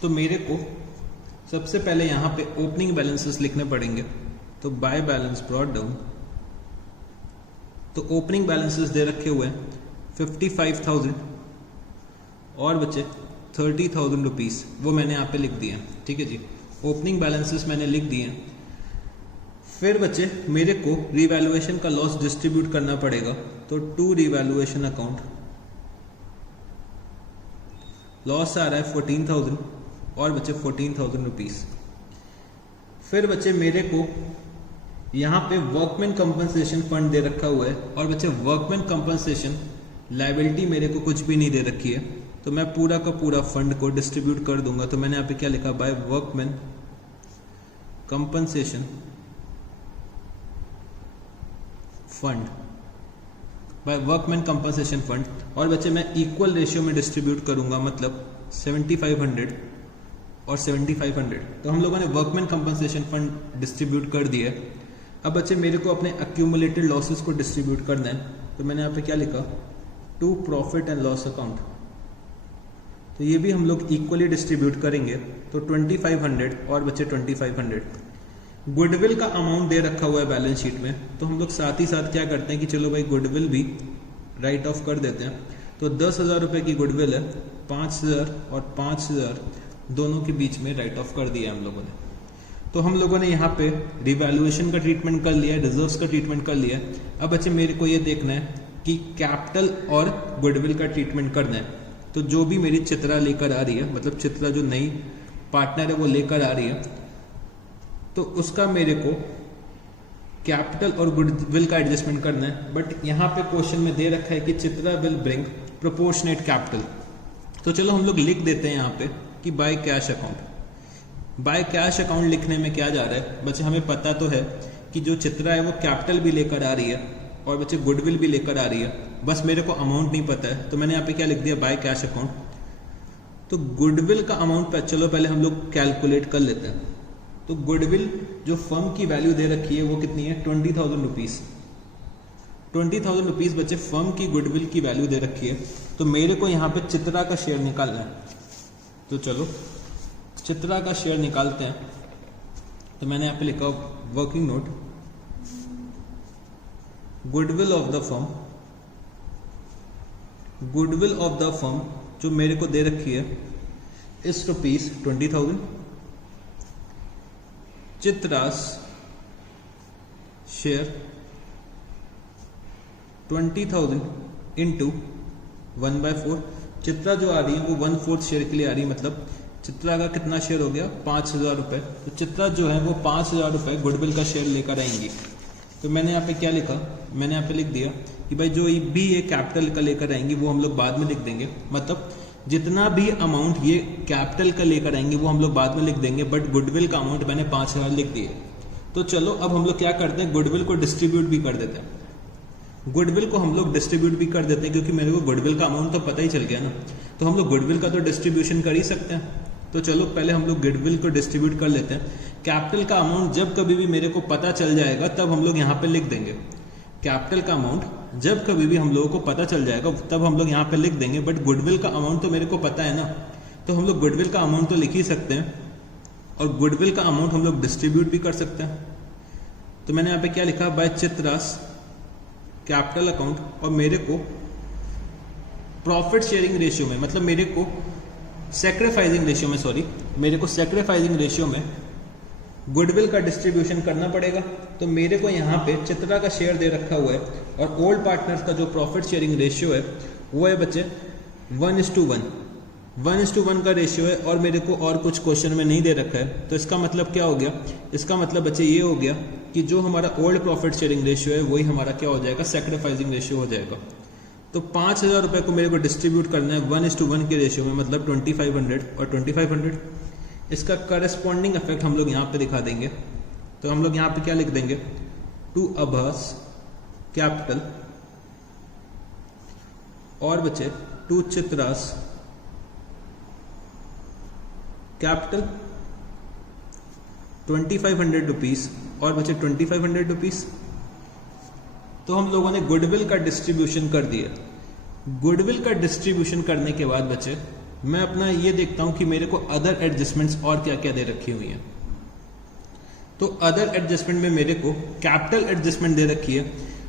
तो मेरे को सबसे पहले यहाँ पे ओपनिंग बैलेंसेस लिखने पड़ेंगे। तो बाय बैलेंस ब्रॉट डाउन, तो ओपनिंग बैलेंसेस दे रखे हुए हैं 55,000 और बचे 30,000 रुपीज़, वो मैंने यहाँ पे लिख दिए हैं। ठीक है जी, ओपनिंग बैलेंसेस मैंने लिख दिए हैं। फिर बचे मेरे को रिवैल्यूएशन का लॉस डिस्ट्रीब्यूट करना पड़ेगा। तो टू रिवैल्यूएशन अकाउंट, लॉस आ रहा है 14,000 और बचे 14,000 रुपीज़। फिर बचे मेरे को यहाँ पे वर्कमैन कंपनसेशन फंड दे रखा हुआ है, और बचे वर्कमैन कंपनसेशन लायबिलिटी मेरे को कुछ भी नहीं दे रखी है, तो मैं पूरा का पूरा फंड को डिस्ट्रीब्यूट कर दूंगा। तो मैंने यहाँ पे क्या लिखा? By workman compensation fund, by workman compensation fund. और बच्चे मैं इक्वल रेशियो में डिस्ट्रीब्यूट करूंगा, मतलब 7500 और 7500। तो हम लोगों ने वर्कमैन कंपनसेशन फंड डिस्ट्रीब्यूट कर दिया है। अब बच्चे मेरे को अपने अक्यूमुलेटेड लॉसेस को डिस्ट्रीब्यूट करना है। तो मैंने यहाँ पे क्या लिखा? To profit and loss account. तो ये भी हम लोग इक्वली डिस्ट्रीब्यूट करेंगे। तो 2500 और बच्चे 2500। गुडविल का अमाउंट दे रखा हुआ है बैलेंस शीट में, तो हम लोग साथ ही साथ क्या करते हैं कि चलो भाई गुडविल भी राइट ऑफ कर देते हैं। तो 10,000 रुपये की गुडविल है, 5,000 और 5,000 दोनों के बीच में राइट ऑफ कर दिया हम लोगों ने। तो हम लोगों ने यहाँ पे रिवैल्यूएशन का ट्रीटमेंट कर लिया है, रिजर्व्स का ट्रीटमेंट कर लिया है। अब बच्चे मेरे को ये देखना है कि कैपिटल और गुडविल का ट्रीटमेंट करना है, तो जो भी मेरी चित्रा लेकर आ रही है, मतलब चित्रा जो नई पार्टनर है वो लेकर आ रही है, तो उसका मेरे को कैपिटल और गुडविल का एडजस्टमेंट करना है। बट यहाँ पे क्वेश्चन में दे रखा है कि Chitra will bring proportionate capital, तो चलो हम लोग लिख देते हैं यहाँ पे कि by cash account. By cash account लिखने में क्या जा रहा है बच्चे, हमें पता तो है कि जो चित्रा है वो कैपिटल भी लेकर आ रही है और बच्चे गुडविल भी लेकर आ रही है, बस मेरे को अमाउंट नहीं पता है, तो मैंने यहाँ पे क्या लिख दिया, बाय कैश अकाउंट। तो गुडविल का अमाउंट चलो पहले हम लोग कैलकुलेट कर लेते हैं। तो गुडविल जो फर्म की वैल्यू दे रखी है वो कितनी है, 20,000 रुपीज। 20,000 रुपीज बच्चे फर्म की गुडविल की वैल्यू दे रखी है, तो मेरे को यहाँ पे चित्रा का शेयर निकालना है। तो चलो चित्रा का शेयर निकालते हैं। तो मैंने यहाँ पे लिखा working note, goodwill of the firm, goodwill of the firm जो मेरे को दे रखी है इस rupees 20,000, Chitra's share 20,000 into 1/4। Chitra जो आ रही है वो 1/4 शेयर के लिए आ रही है, मतलब चित्रा का कितना शेयर हो गया, 5,000 रुपए। तो चित्रा जो है वो 5,000 रुपए गुडविल का शेयर लेकर आएंगी। तो मैंने यहाँ पे क्या लिखा, मैंने यहाँ पे लिख दिया कि भाई जो भी ये कैपिटल का लेकर आएंगी वो हम लोग बाद में लिख देंगे, मतलब जितना भी अमाउंट ये कैपिटल का लेकर आएंगे वो हम लोग बाद में लिख देंगे, बट गुडविल का अमाउंट मैंने 5,000 लिख दिए। तो चलो अब हम लोग क्या करते हैं, गुडविल को डिस्ट्रीब्यूट भी कर देते हैं। गुडविल को हम लोग डिस्ट्रीब्यूट भी कर देते हैं, क्योंकि मेरे को गुडविल का अमाउंट तो पता ही चल गया ना, तो हम लोग गुडविल का तो डिस्ट्रीब्यूशन कर ही सकते हैं। तो चलो पहले हम लोग गुडविल को डिस्ट्रीब्यूट कर लेते हैं। कैपिटल का अमाउंट जब कभी भी मेरे को पता चल जाएगा तब हम लोग यहाँ पे लिख देंगे। कैपिटल का अमाउंट जब कभी भी हम लोगों को पता चल जाएगा तब हम लोग यहाँ पे लिख देंगे, बट गुडविल का अमाउंट तो मेरे को पता है ना, तो हम लोग गुडविल का अमाउंट तो लिख ही सकते हैं, और गुडविल का अमाउंट हम लोग डिस्ट्रीब्यूट भी कर सकते हैं। तो मैंने यहाँ पे क्या लिखा, बाय चित्रास कैपिटल अकाउंट, और मेरे को प्रॉफिट शेयरिंग रेशियो में, मतलब मेरे को सैक्रिफाइसिंग रेशियो में, सॉरी मेरे को सैक्रिफाइसिंग रेशियो में गुडविल का डिस्ट्रीब्यूशन करना पड़ेगा। तो मेरे को यहाँ पे चित्रा का शेयर दे रखा हुआ है, और ओल्ड पार्टनर्स का जो प्रॉफिट शेयरिंग रेशियो है वो है बच्चे 1:1। 1:1 का रेशियो है, और मेरे को और कुछ क्वेश्चन में नहीं दे रखा है। तो इसका मतलब क्या हो गया, इसका मतलब बच्चे ये हो गया कि जो हमारा ओल्ड प्रॉफिट शेयरिंग रेशियो है वही हमारा क्या हो जाएगा, सैक्रिफाइसिंग रेशियो हो जाएगा। तो 5,000 रुपए को मेरे को डिस्ट्रीब्यूट करना है 1:1 के रेशियो में, मतलब 2500 और 2500। इसका करस्पॉन्डिंग इफेक्ट हम लोग यहाँ पे दिखा देंगे। तो हम लोग यहाँ पे क्या लिख देंगे, टू अभास कैपिटल, और बचे टू चित्रास कैपिटल 2500 रुपीज, और बचे 2500 रुपीज। तो हम लोगों ने गुडविल का डिस्ट्रीब्यूशन कर दिया। गुडविल का डिस्ट्रीब्यूशन करने के बाद बचे मैं अपना ये देखता हूं कि मेरे को अदर एडजस्टमेंट्स और क्या क्या दे रखी हुई हैं। तो अदर एडजस्टमेंट में मेरे को कैपिटल एडजस्टमेंट दे रखी है,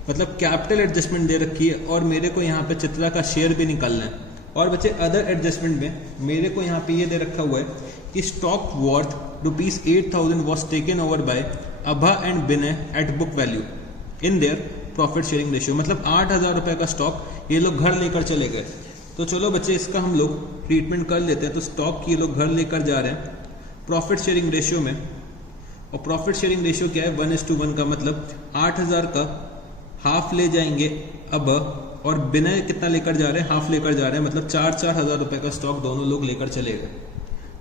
मतलब कैपिटल एडजस्टमेंट दे रखी है, और मेरे को यहाँ पे चित्रा का शेयर भी निकालना है। और बच्चे अदर एडजस्टमेंट में मेरे को यहाँ पे ये दे रखा हुआ है कि stock worth ₹8,000 was taken over by Abha and Binay at book value in their profit sharing ratio, मतलब 8,000 रुपए का स्टॉक ये लोग घर लेकर चले गए। तो चलो बच्चे इसका हम लोग ट्रीटमेंट कर लेते हैं। तो स्टॉक ये लोग घर लेकर जा रहे हैं प्रॉफिट शेयरिंग रेशियो में, और प्रॉफिट शेयरिंग रेशियो क्या है, 1:1 का, मतलब 8,000 का हाफ ले जाएंगे अब, और बिना कितना लेकर जा रहे हैं, हाफ लेकर जा रहे हैं, मतलब 4-4 हज़ार रुपए का स्टॉक दोनों लोग लेकर चले गए।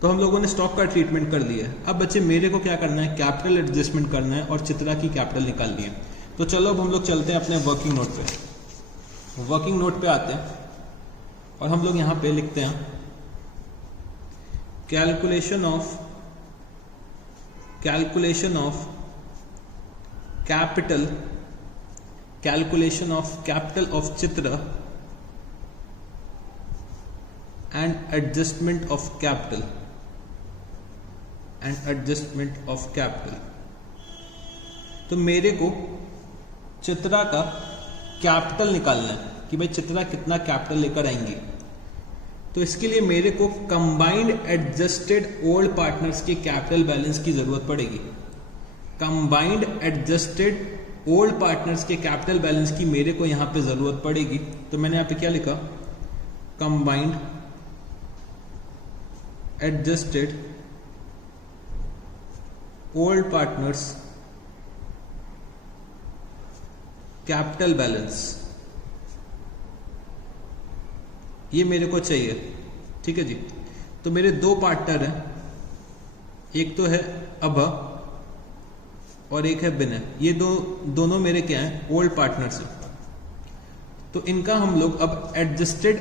तो हम लोगों ने स्टॉक का ट्रीटमेंट कर लिया है। अब बच्चे मेरे को क्या करना है, कैपिटल एडजस्टमेंट करना है और चित्रा की कैपिटल निकालनी है। तो चलो अब हम लोग चलते हैं अपने वर्किंग नोट पे। वर्किंग नोट पे आते हैं और हम लोग यहां पे लिखते हैं calculation of capital of Chitra and adjustment of capital. तो मेरे को चित्रा का कैपिटल निकालना है कि भाई चित्रा कितना कैपिटल लेकर आएंगी। तो इसके लिए मेरे को कंबाइंड एडजस्टेड ओल्ड पार्टनर्स के कैपिटल बैलेंस की जरूरत पड़ेगी। कंबाइंड एडजस्टेड ओल्ड पार्टनर्स के कैपिटल बैलेंस की मेरे को यहां पे जरूरत पड़ेगी, तो मैंने यहां पे क्या लिखा, combined adjusted old partners capital balance, ये मेरे को चाहिए। ठीक है जी। तो मेरे दो पार्टनर हैं, एक तो है अभा और एक है विनय। ये दोनों मेरे क्या हैं, ओल्ड पार्टनर्स हैं। तो इनका हम लोग अब एडजस्टेड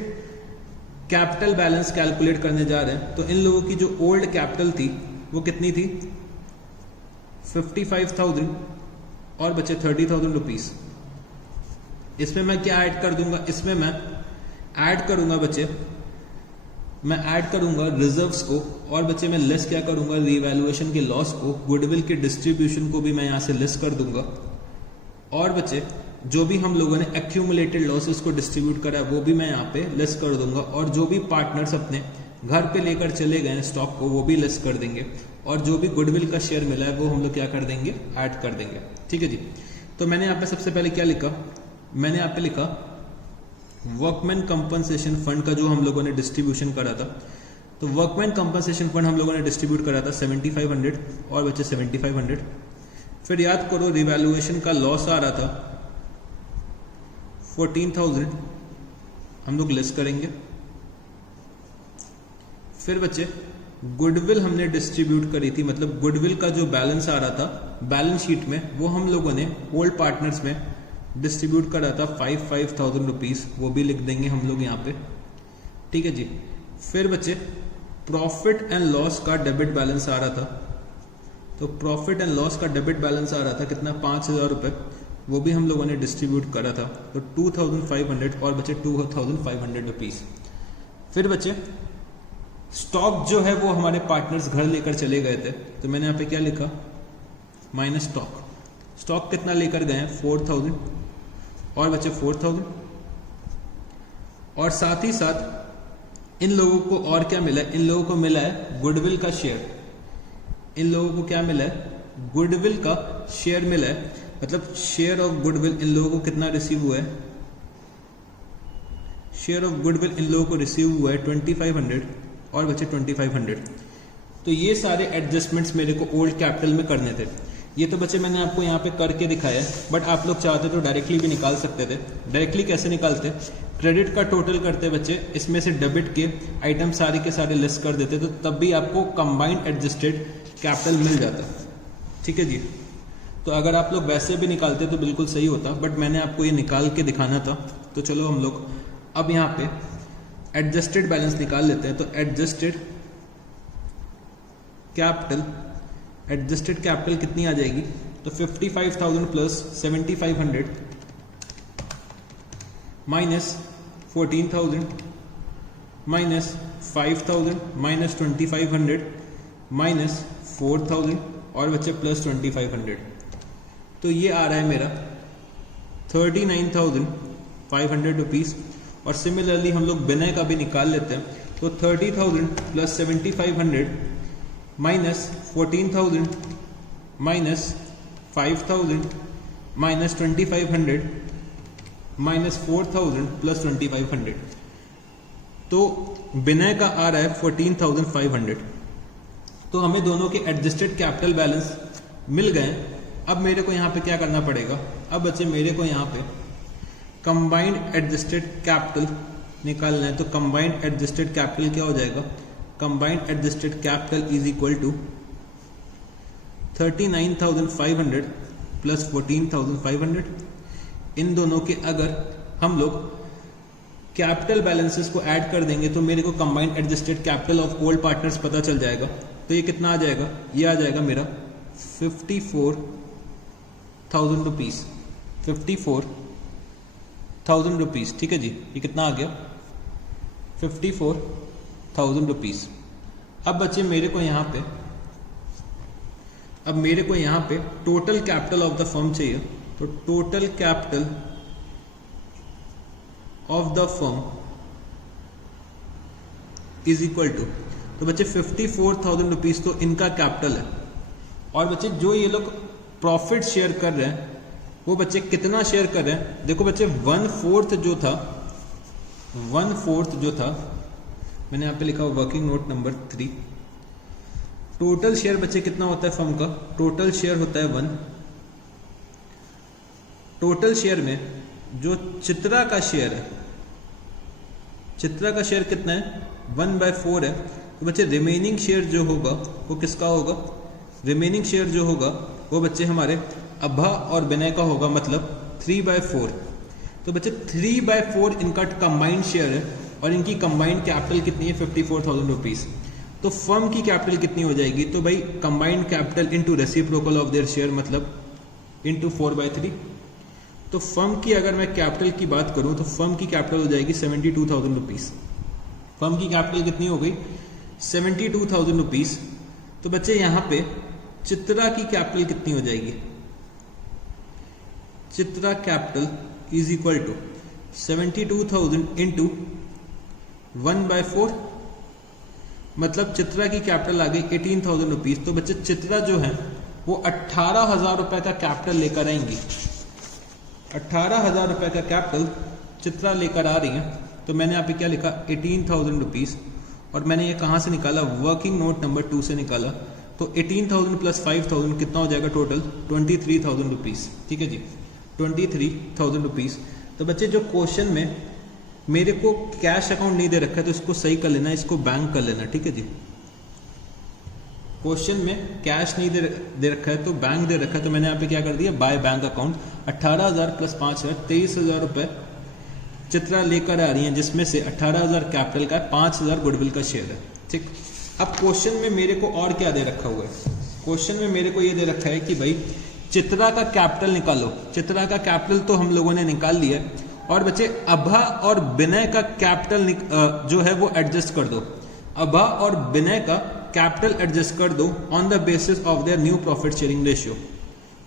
कैपिटल बैलेंस कैलकुलेट करने जा रहे हैं। तो इन लोगों की जो ओल्ड कैपिटल थी वो कितनी थी, 55,000 और बचे 30,000 रुपीज। इसमें मैं क्या ऐड कर दूंगा, इसमें मैं ऐड करूंगा बच्चे, मैं ऐड करूंगा रिजर्व्स को, और बच्चे मैं लेस क्या करूंगा, रीवैल्यूएशन के लॉस को, गुडविल के डिस्ट्रीब्यूशन को भी मैं यहां से लेस कर दूंगा, और बच्चे जो भी हम लोगों ने एक्यूमुलेटेड लॉसेस को डिस्ट्रीब्यूट करा है वो भी मैं यहाँ पे लेस कर दूंगा, और जो भी पार्टनर्स अपने घर पे लेकर चले गए स्टॉक को वो भी लेस कर देंगे, और जो भी गुडविल का शेयर मिला है वो हम लोग क्या कर देंगे, ऐड कर देंगे। ठीक है जी। तो मैंने यहाँ पे सबसे पहले क्या लिखा, मैंने यहाँ पे लिखा वर्कमैन कंपनसेशन फंड का जो हम लोगों ने डिस्ट्रीब्यूशन करा था। तो वर्कमैन कंपनसेशन फंड हम लोगों ने डिस्ट्रीब्यूट करा था 7500 और बच्चे 7500। फिर याद करो रिवैल्यूएशन का लॉस आ रहा था 14,000, हम लोग लेस करेंगे। फिर बच्चे गुडविल हमने डिस्ट्रीब्यूट करी थी, मतलब गुडविल का जो बैलेंस आ रहा था बैलेंस शीट में वो हम लोगों ने ओल्ड पार्टनर्स में डिस्ट्रीब्यूट करा था 5,000 रुपीज, वो भी लिख देंगे हम लोग यहाँ पे। ठीक है जी। फिर बच्चे प्रॉफिट एंड लॉस का डेबिट बैलेंस आ रहा था, तो प्रॉफिट एंड लॉस का डेबिट बैलेंस आ रहा था कितना, 5,000 रुपए, वो भी हम लोगों ने डिस्ट्रीब्यूट करा था, तो 2,500 और बचे 2,500 रुपीज। फिर बचे स्टॉक जो है वो हमारे पार्टनर्स घर लेकर चले गए थे, तो मैंने यहाँ पे क्या लिखा, माइनस स्टॉक। स्टॉक कितना लेकर गए हैं, 4,000 और बचे 4,000, और साथ ही साथ इन लोगों को और क्या मिला है, इन लोगों को मिला है गुडविल का शेयर। इन लोगों को क्या मिला है, गुडविल का शेयर मिला है, मतलब शेयर ऑफ गुडविल इन लोगों को कितना रिसीव हुआ है, शेयर ऑफ गुडविल इन लोगों को रिसीव हुआ है 2,500 और बचे 2,500। तो ये सारे एडजस्टमेंट्स मेरे को ओल्ड कैपिटल में करने थे। ये तो बच्चे मैंने आपको यहाँ पे करके दिखाया है, बट आप लोग चाहते तो डायरेक्टली भी निकाल सकते थे। डायरेक्टली कैसे निकालते, क्रेडिट का टोटल करते बच्चे, इसमें से डेबिट के आइटम सारे के सारे लेस कर देते, तो तब भी आपको कंबाइंड एडजस्टेड कैपिटल मिल जाता। ठीक है जी। तो अगर आप लोग वैसे भी निकालते तो बिल्कुल सही होता, बट मैंने आपको ये निकाल के दिखाना था। तो चलो हम लोग अब यहाँ पे एडजस्टेड बैलेंस निकाल लेते हैं। तो एडजस्टेड कैपिटल, एडजस्टेड कैपिटल कितनी आ जाएगी, तो 55,000 plus 7,500 minus 14,000 minus 5,000 minus 2,500 minus 4,000 और बच्चे प्लस 2,500। तो ये आ रहा है मेरा 39,500 रुपीज। और सिमिलरली हम लोग विनय का भी निकाल लेते हैं। तो 30,000 plus 7,500 minus 14,000 minus 5,000 minus 2,500 minus 4,000 plus 2,500। तो विनय का आ रहा है 14,500। तो हमें दोनों के एडजस्टेड कैपिटल बैलेंस मिल गए। अब मेरे को यहाँ पे क्या करना पड़ेगा, अब बच्चे मेरे को यहाँ पे कंबाइंड एडजस्टेड कैपिटल निकालना है। तो कंबाइंड एडजस्टेड कैपिटल क्या हो जाएगा, combined adjusted capital is equal to 39,500 plus 14,500। इन दोनों के अगर हम लोग कैपिटल बैलेंसेस को ऐड कर देंगे तो मेरे को combined adjusted capital of old partners पता चल जाएगा। तो ये कितना आ जाएगा, ये आ जाएगा मेरा 54,000 रुपीज, 54,000 रुपीज। ठीक है जी, ये कितना आ गया, 54,000 रुपीज। अब बच्चे मेरे को यहाँ पे, अब मेरे को यहाँ पे total capital of the firm चाहिए। तो total capital of the firm is equal to, तो बच्चे 54,000 रुपीज तो इनका कैपिटल है। और बच्चे जो ये लोग प्रॉफिट शेयर कर रहे हैं वो बच्चे कितना शेयर कर रहे हैं। देखो बच्चे 1/4 जो था मैंने यहाँ पे लिखा working note number 3। Total share बच्चे कितना होता है फर्म का, टोटल शेयर होता है 1। टोटल शेयर में जो चित्रा का शेयर है, चित्रा का शेयर कितना है 1/4 है। तो बच्चे रिमेनिंग शेयर जो होगा वो किसका होगा, रिमेनिंग शेयर जो होगा वो बच्चे हमारे अभा और विनय का होगा, मतलब 3/4। तो बच्चे 3/4 इनका कंबाइंड शेयर है और इनकी कंबाइंड कैपिटल कितनी है 54,000 रुपीज। तो फर्म की कैपिटल कितनी हो जाएगी, तो भाई combined capital into reciprocal of their share मतलब इनटू 4/3। तो फर्म की अगर मैं कैपिटल की बात करूं तो फर्म की कैपिटल हो जाएगी 72,000 रुपीज। फर्म की कैपिटल कितनी हो गई 72,000 रुपीज। तो बच्चे यहां पे चित्रा की कैपिटल कितनी हो जाएगी, Chitra capital is equal to 72,000 into 1/4 मतलब चित्रा की कैपिटल आ गई 18,000 रुपीज। तो बच्चे चित्रा जो है वो 18,000 रुपए का कैपिटल लेकर आएंगी, 18,000 रुपए का कैपिटल चित्रा लेकर आ रही है। तो मैंने यहाँ पे क्या लिखा 18,000 रुपीज और मैंने ये कहाँ से निकाला, वर्किंग नोट नंबर 2 से निकाला। तो 18,000 प्लस 5,000 कितना हो जाएगा टोटल 23,000 रुपीज। ठीक है जी 23,000 रुपीज। तो बच्चे जो क्वेश्चन में मेरे को कैश अकाउंट नहीं दे रखा है तो इसको सही कर लेना, इसको बैंक कर लेना। ठीक है जी, क्वेश्चन में कैश नहीं दे रखा है तो बैंक दे रखा है, तो मैंने यहाँ पे क्या कर दिया बाय बैंक अकाउंट। 18,000 प्लस 5,000 23,000 रुपए चित्रा लेकर आ रही है, जिसमें से 18,000 कैपिटल का 5,000 गुडविल का शेयर है। ठीक, अब क्वेश्चन में मेरे को और क्या दे रखा हुआ है, क्वेश्चन में मेरे को ये दे रखा है कि भाई चित्रा का कैपिटल निकालो। चित्रा का कैपिटल तो हम लोगों ने निकाल लिया और बच्चे अभा और विनय का कैपिटल जो है वो एडजस्ट कर दो। अभा और विनय का कैपिटल एडजस्ट कर दो on the basis of their new profit sharing ratio.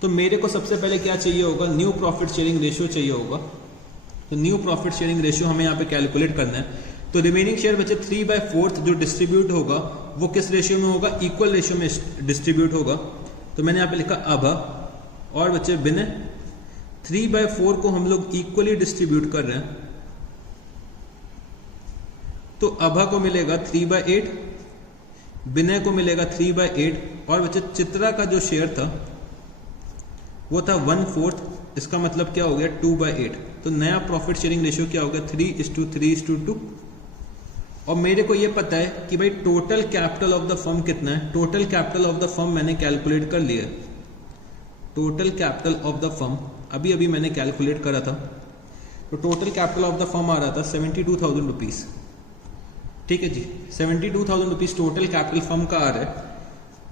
तो मेरे को सबसे पहले क्या चाहिए होगा, न्यू प्रॉफिट शेयरिंग रेशियो चाहिए होगा। तो न्यू प्रॉफिट शेयरिंग रेशियो हमें यहाँ पे कैलकुलेट करना है। तो रिमेनिंग शेयर बचे 3/4 जो डिस्ट्रीब्यूट होगा वो किस रेशियो में होगा, इक्वल रेशियो में डिस्ट्रीब्यूट होगा। तो मैंने यहाँ पे लिखा अभा और बच्चे विनय, 3/4 को हम लोग इक्वली डिस्ट्रीब्यूट कर रहे हैं। तो अभा को मिलेगा 3/8, विनय को मिलेगा 3/8 और बच्चे चित्रा का जो शेयर था वो था 1/4, इसका मतलब क्या हो गया 2/8। तो नया प्रॉफिट शेयरिंग रेशियो क्या हो गया 3:3:2। और मेरे को ये पता है कि भाई total capital of the firm कितना है। Total capital of the firm मैंने कैलकुलेट कर लिया, total capital of the firm अभी अभी मैंने कैलकुलेट करा था। तो total capital of the firm आ रहा था 72,000 रुपीज। ठीक है जी, 72,000 रुपीज टोटल कैपिटल फर्म का आ रहा है।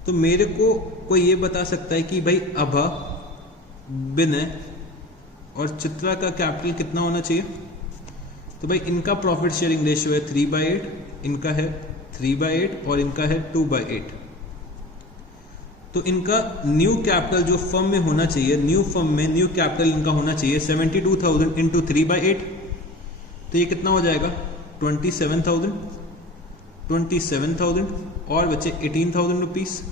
तो मेरे को कोई ये बता सकता है कि भाई अभा, विनय और चित्रा का कैपिटल कितना होना चाहिए। तो भाई इनका प्रॉफिट शेयरिंग रेशियो है 3/8, इनका है 3/8 और इनका है 2/8। तो इनका न्यू कैपिटल जो फर्म में होना चाहिए, न्यू फर्म में न्यू कैपिटल इनका होना चाहिए 72,000 इंटू 3/8। तो ये कितना हो जाएगा 27,000 और बचे 18,000 रुपीज।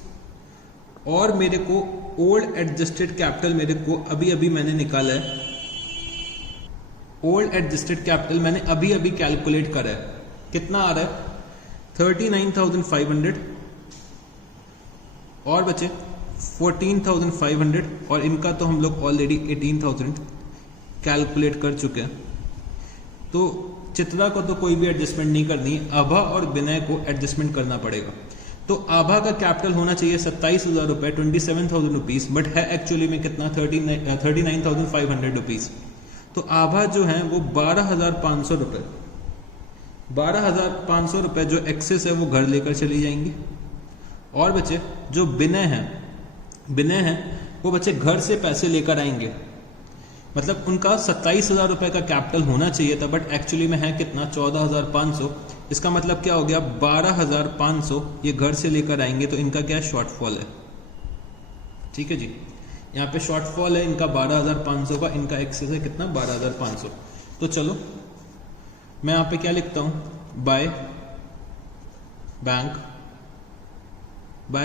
और मेरे को ओल्ड एडजस्टेड कैपिटल मेरे को अभी अभी मैंने निकाला है, ओल्ड एडजस्टेड कैपिटल मैंने अभी अभी कैलकुलेट करा है। कितना आ रहा है 39,500 और बचे 14,500 और इनका तो हम लोग ऑलरेडी 18,000 कैलकुलेट कर चुके हैं। तो चित्रा को तो कोई भी एडजस्टमेंट नहीं करनी है, आभा और विनय को एडजस्टमेंट करना पड़ेगा। तो आभा का कैपिटल होना चाहिए 27,000 रुपए 27,000 रुपीज, बट है एक्चुअली में कितना 39,500 रुपीज। तो आभा जो है वो 12,500 रुपए, 12,500 रुपए जो एक्सेस है वो घर लेकर चली जाएंगी। और बच्चे जो विनय है वो बच्चे घर से पैसे लेकर आएंगे। मतलब उनका 27,000 रुपए का कैपिटल होना चाहिए था, बट एक्चुअली में है कितना 14,500। इसका मतलब क्या हो गया 12,500 ये घर से लेकर आएंगे। तो इनका क्या शॉर्टफॉल है, ठीक है जी, यहाँ पे शॉर्टफॉल है इनका 12,500 का, इनका एक्सेस है कितना 12,500। तो चलो मैं यहाँ पे क्या लिखता हूं, बाय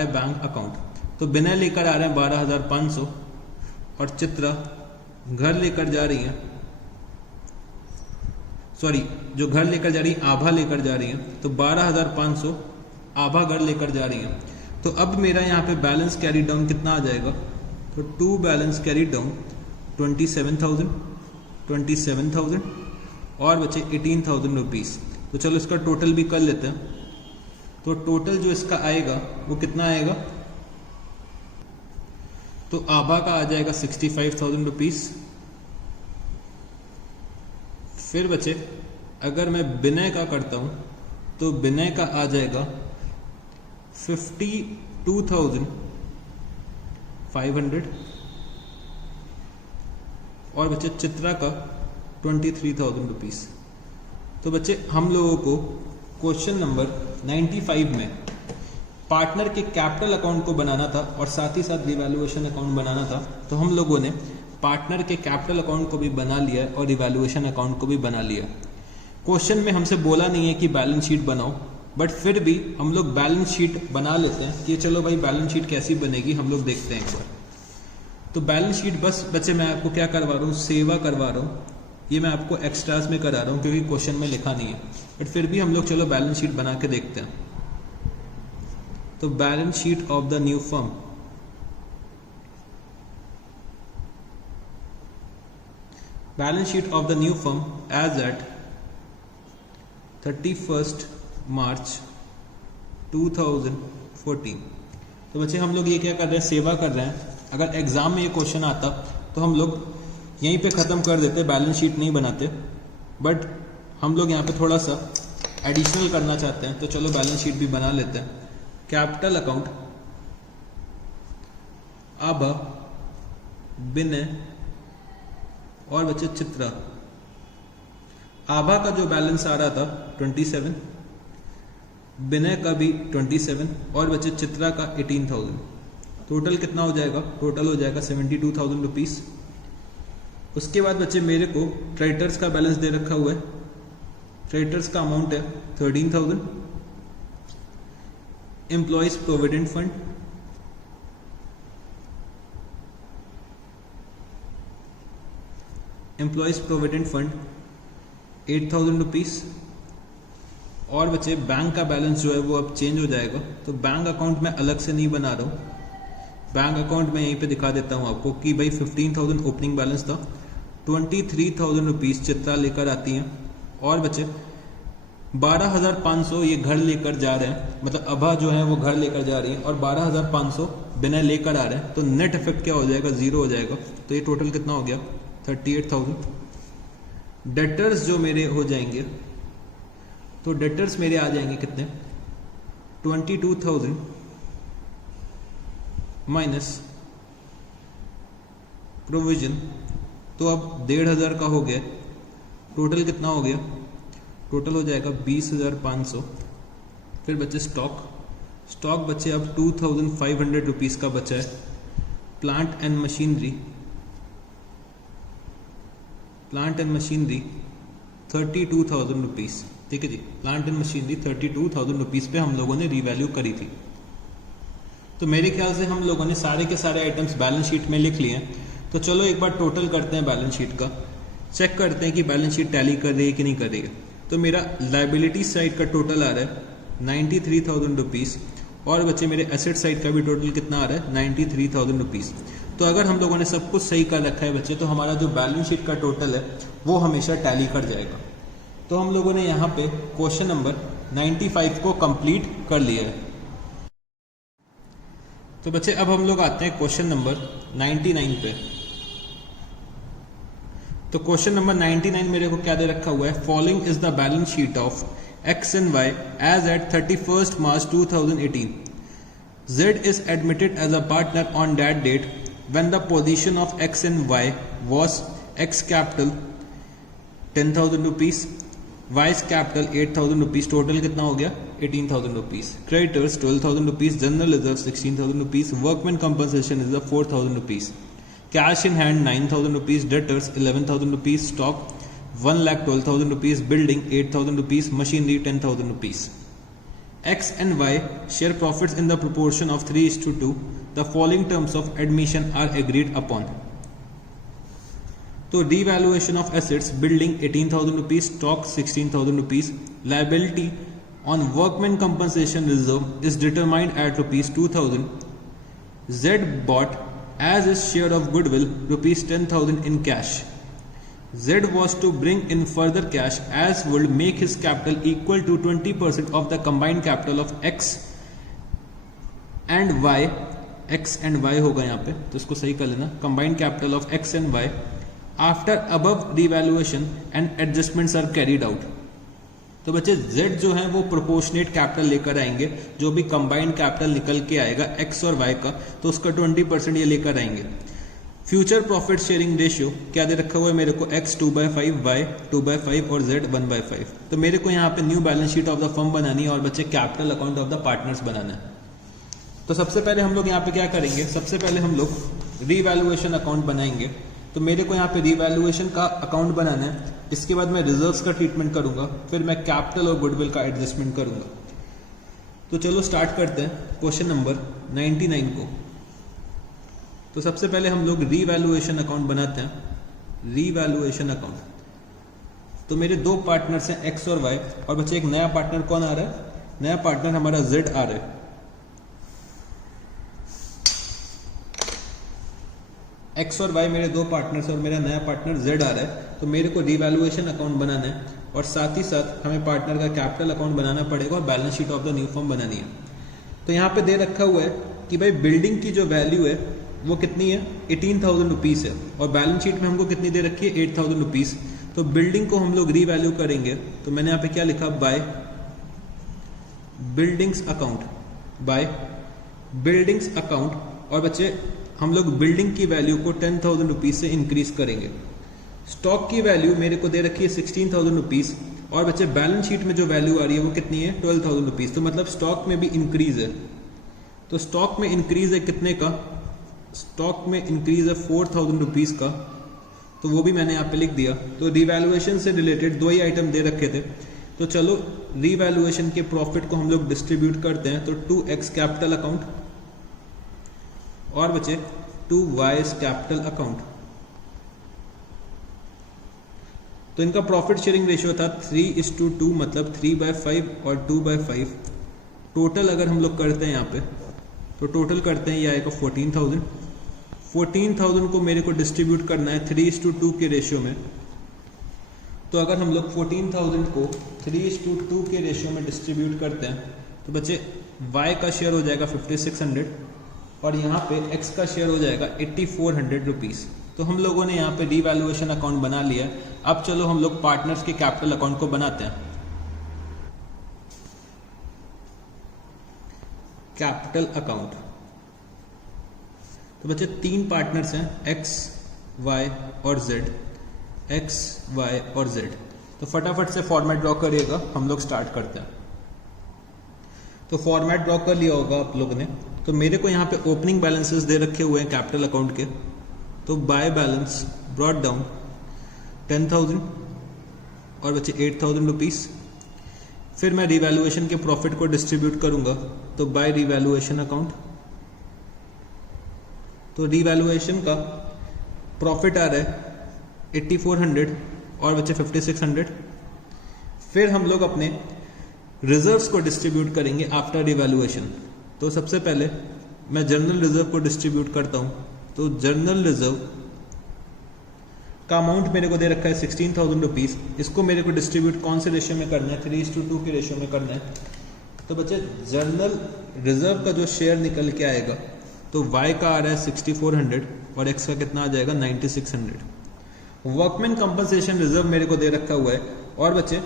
बैंक अकाउंट। तो विनय लेकर आ रहे हैं 12,500 और चित्रा घर लेकर जा रही हैं, सॉरी जो घर लेकर जा रही है आभा लेकर जा रही है, तो 12,500 आभा घर लेकर जा रही है। तो अब मेरा यहाँ पे बैलेंस कैरी डाउन कितना आ जाएगा, तो टू बैलेंस कैरी डाउन 27,000 और बचे 18,000 रुपीज़। तो चलो इसका टोटल भी कर लेते हैं। तो टोटल जो इसका आएगा वो कितना आएगा, तो आभा का आ जाएगा 65,000 रुपीज़। फिर बचे अगर मैं विनय का करता हूं तो विनय का आ जाएगा 52,500 और बचे चित्रा का 23,000 रुपीज़। तो बच्चे हम लोगों को क्वेश्चन नंबर 95 में पार्टनर के कैपिटल अकाउंट को बनाना था और साथ ही साथ रिवैल्यूएशन अकाउंट बनाना था। तो हम लोगों ने पार्टनर के कैपिटल अकाउंट को भी बना लिया और रिवैल्यूएशन अकाउंट को भी बना लिया। क्वेश्चन में हमसे बोला नहीं है कि बैलेंस शीट बनाओ, बट फिर भी हम लोग बैलेंस शीट बना लेते हैं कि चलो भाई बैलेंस शीट कैसी बनेगी हम लोग देखते हैं एक बार। तो बैलेंस शीट बस बच्चे मैं आपको क्या करवा रहा हूँ, सेवा करवा रहा हूँ। ये मैं आपको एक्स्ट्रास में करा रहा हूँ क्योंकि क्वेश्चन में लिखा नहीं है, बट फिर भी हम लोग चलो बैलेंस शीट बना के देखते हैं। तो balance sheet of the new firm, balance sheet of the new firm as at 31st March 2014। तो बच्चे हम लोग ये क्या कर रहे हैं, सेवा कर रहे हैं। अगर एग्जाम में ये क्वेश्चन आता तो हम लोग यहीं पे ख़त्म कर देते, बैलेंस शीट नहीं बनाते, बट हम लोग यहाँ पे थोड़ा सा एडिशनल करना चाहते हैं। तो चलो बैलेंस शीट भी बना लेते हैं। कैपिटल अकाउंट आभा, विनय और बचे चित्रा। आभा का जो बैलेंस आ रहा था 27, विनय का भी 27 और बचे चित्रा का 18,000। टोटल कितना हो जाएगा, टोटल हो जाएगा 72,000 रुपीज़। उसके बाद बच्चे मेरे को ट्रेडर्स का बैलेंस दे रखा हुआ है। ट्रेडर्स का अमाउंट है 13,000। Employees provident fund, employees provident fund 8,000 rupees. और बच्चे बैंक का बैलेंस जो है वो अब चेंज हो जाएगा। तो बैंक अकाउंट मैं अलग से नहीं बना रहा हूँ, बैंक अकाउंट मैं यहीं पे दिखा देता हूँ आपको कि भाई 15,000 ओपनिंग बैलेंस था, 23,000 रुपीज़ चित्रा लेकर आती हैं और बच्चे 12,500 ये घर लेकर जा रहे हैं, मतलब अभा जो है वो घर लेकर जा रही है और 12,500 बिना लेकर आ रहे हैं। तो नेट इफेक्ट क्या हो जाएगा, जीरो हो जाएगा। तो ये टोटल कितना हो गया 38,000। डेटर्स जो मेरे हो जाएंगे, तो डेटर्स मेरे आ जाएंगे कितने 22,000 माइनस प्रोविजन। तो अब 1,500 का हो गया, टोटल कितना हो गया, टोटल हो जाएगा 20,500। फिर बचे स्टॉक, स्टॉक बचे अब 2,500 रुपीज़ का बचा है। Plant and machinery, plant and machinery 32,000 rupees. ठीक है जी, प्लांट एंड मशीनरी 32,000 रुपीज़ पे हम लोगों ने रीवैल्यू करी थी। तो मेरे ख्याल से हम लोगों ने सारे के सारे आइटम्स बैलेंस शीट में लिख लिए हैं। तो चलो एक बार टोटल करते हैं बैलेंस शीट का, चेक करते हैं कि बैलेंस शीट टैली कर रही है कि नहीं कर रही है। तो मेरा लाइबिलिटी साइड का टोटल आ रहा है 93,000 रुपीज़ और बच्चे मेरे एसेट साइड का भी टोटल कितना आ रहा है 93,000 रुपीज़। तो अगर हम लोगों ने सब कुछ सही कर रखा है बच्चे, तो हमारा जो बैलेंस शीट का टोटल है वो हमेशा टैली कर जाएगा। तो हम लोगों ने यहाँ पे क्वेश्चन नंबर 95 को कंप्लीट कर लिया है। तो बच्चे अब हम लोग आते हैं क्वेश्चन नंबर 99 पे। तो क्वेश्चन नंबर 99 मेरे को क्या दे रखा हुआ है, following is the balance sheet of X and Y as at 31st March 2018. Z is admitted as a partner on that date when the position of X and Y was X capital 10,000 rupees, Y's capital 8,000 rupees, total कितना हो गया 18,000 rupees. Creditors 12,000 rupees, general reserve 16,000 rupees, workman compensation is 4,000 rupees, cash in hand 9,000 rupees, debtors 11,000 rupees, stock 1,12,000 rupees, building 8,000 rupees, machinery 10,000 rupees. X and Y share profits in the proportion of 3:2. The following terms of admission are agreed upon. तो revaluation of assets, building 18,000 rupees, stock 16,000 rupees, liability on workman compensation reserve is determined at rupees 2,000. Z bought as his share of goodwill rupees 10,000 in cash. Z was to bring in further cash as would make his capital equal to 20% of the combined capital of X and Y. X and Y होगा यहाँ पे, तो इसको सही कर लेना. Combined capital of X and Y after above revaluation and adjustments are carried out. तो बच्चे Z जो है वो प्रोपोर्शनेट कैपिटल लेकर आएंगे, जो भी कंबाइंड कैपिटल निकल के आएगा X और Y का, तो उसका 20% ये लेकर आएंगे. फ्यूचर प्रॉफिट शेयरिंग रेशियो क्या दे रखा हुआ है मेरे को, X 2/5, Y 2/5 और Z 1/5. तो मेरे को यहाँ पे new balance sheet of the firm बनानी है और बच्चे capital account of the partners बनाना है. तो सबसे पहले हम लोग यहाँ पे क्या करेंगे, सबसे पहले हम लोग रीवैल्यूएशन अकाउंट बनाएंगे. तो मेरे को यहाँ पे रीवैल्यूएशन का अकाउंट बनाना है. इसके बाद मैं रिजर्व्स का ट्रीटमेंट करूंगा, फिर मैं कैपिटल और गुडविल का एडजस्टमेंट करूंगा. तो चलो स्टार्ट करते हैं क्वेश्चन नंबर 99 को. तो सबसे पहले हम लोग रीवैल्यूएशन अकाउंट बनाते हैं. रीवैल्यूएशन अकाउंट, तो मेरे दो पार्टनर्स हैं X और Y, और बच्चे एक नया पार्टनर कौन आ रहा है, नया पार्टनर हमारा Z आ रहा है. X और Y मेरे दो पार्टनर्स और मेरा नया पार्टनर Z आ रहा है. तो मेरे को रीवैल्यूएशन अकाउंट बनाना है और साथ ही साथ हमें पार्टनर का कैपिटल अकाउंट बनाना पड़ेगा और balance sheet of the new firm बनानी है. तो यहाँ पे दे रखा हुआ है कि भाई बिल्डिंग की जो वैल्यू है वो कितनी है, 18,000 रुपीज़ है, और बैलेंस शीट में हमको कितनी दे रखी है, 8,000 रुपीज़. तो बिल्डिंग को हम लोग रीवैल्यू करेंगे. तो मैंने यहाँ पे क्या लिखा, by buildings account, by buildings account. और बच्चे हम लोग बिल्डिंग की वैल्यू को 10,000 रुपीज़ से इंक्रीज करेंगे. स्टॉक की वैल्यू मेरे को दे रखी है 16,000 रुपीज़, और बच्चे बैलेंस शीट में जो वैल्यू आ रही है वो कितनी है, 12,000 रुपीज़. तो मतलब स्टॉक में भी इंक्रीज है. तो स्टॉक में इंक्रीज है कितने का, स्टॉक में इंक्रीज है 4,000 रुपीज़ का. तो वो भी मैंने यहाँ पे लिख दिया. तो रिवैल्यूएशन से रिलेटेड दो ही आइटम दे रखे थे. तो चलो रिवैल्यूएशन के प्रॉफिट को हम लोग डिस्ट्रीब्यूट करते हैं. तो 2X कैपिटल अकाउंट और बचे 2Y कैपिटल अकाउंट. तो इनका प्रॉफिट शेयरिंग रेशियो था 3:2, मतलब 3/5 और 2/5. टोटल अगर हम लोग करते हैं यहाँ पे, तो टोटल करते हैं ये आएगा 14,000. 14,000 को मेरे को डिस्ट्रीब्यूट करना है 3:2 के रेशियो में. तो अगर हम लोग 14,000 को 3:2 के रेशियो में डिस्ट्रीब्यूट करते हैं तो बच्चे Y का शेयर हो जाएगा 5,600 और यहाँ पे X का शेयर हो जाएगा 8,400 रुपीज़. तो हम लोगों ने यहाँ पे रीवैल्यूएशन अकाउंट बना लिया. अब चलो हम लोग पार्टनर्स के कैपिटल अकाउंट को बनाते हैं. कैपिटल अकाउंट, तो बच्चे तीन पार्टनर्स हैं X, Y और Z. X, Y और Z. तो फटाफट से फॉर्मेट ड्रॉ करिएगा, हम लोग स्टार्ट करते हैं. तो फॉर्मेट ड्रॉ कर लिया होगा आप लोगों ने. तो मेरे को यहाँ पे ओपनिंग बैलेंसेस दे रखे हुए हैं कैपिटल अकाउंट के. तो बाय बैलेंस ब्रॉट डाउन 10,000 और बचे 8,000 रुपीज़. फिर मैं रिवैल्यूएशन के प्रॉफिट को डिस्ट्रीब्यूट करूंगा. तो बाय रिवैल्यूएशन अकाउंट, तो रिवैल्यूएशन का प्रॉफिट आ रहा है 8,400 और बचे 5,600. फिर हम लोग अपने रिजर्व्स को डिस्ट्रीब्यूट करेंगे आफ्टर रिवैल्यूएशन. तो सबसे पहले मैं जर्नल रिजर्व को डिस्ट्रीब्यूट करता हूं. तो जर्नल रिजर्व का अमाउंट मेरे को दे रखा है 16,000 रुपीज़. इसको मेरे को डिस्ट्रीब्यूट कौन से रेशियो में करना है, 3:2 के रेशियो में करना है. तो बच्चे जर्नल रिजर्व का जो शेयर निकल के आएगा, तो Y का आ रहा है 6,400 और X का कितना आ जाएगा 9,600. वर्कमैन कंपनसेशन रिजर्व मेरे को दे रखा हुआ है और बच्चे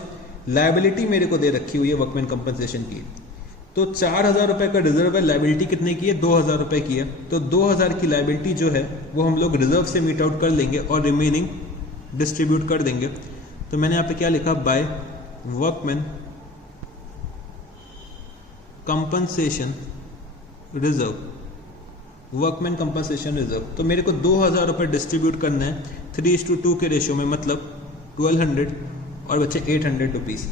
लायबिलिटी मेरे को दे रखी हुई है वर्कमैन कंपनसेशन की. तो 4,000 रुपए का रिजर्व है, लायबिलिटी कितने की है, 2,000 रुपए की है. तो 2,000 की लायबिलिटी जो है वो हम लोग रिजर्व से मीट आउट कर लेंगे और रिमेनिंग डिस्ट्रीब्यूट कर देंगे. तो मैंने यहाँ पे क्या लिखा, by workman compensation reserve, workman compensation reserve. तो मेरे को 2,000 रुपए डिस्ट्रीब्यूट करना है 3:2 के रेशियो में, मतलब 1,200 और बचे 800 रुपीज़.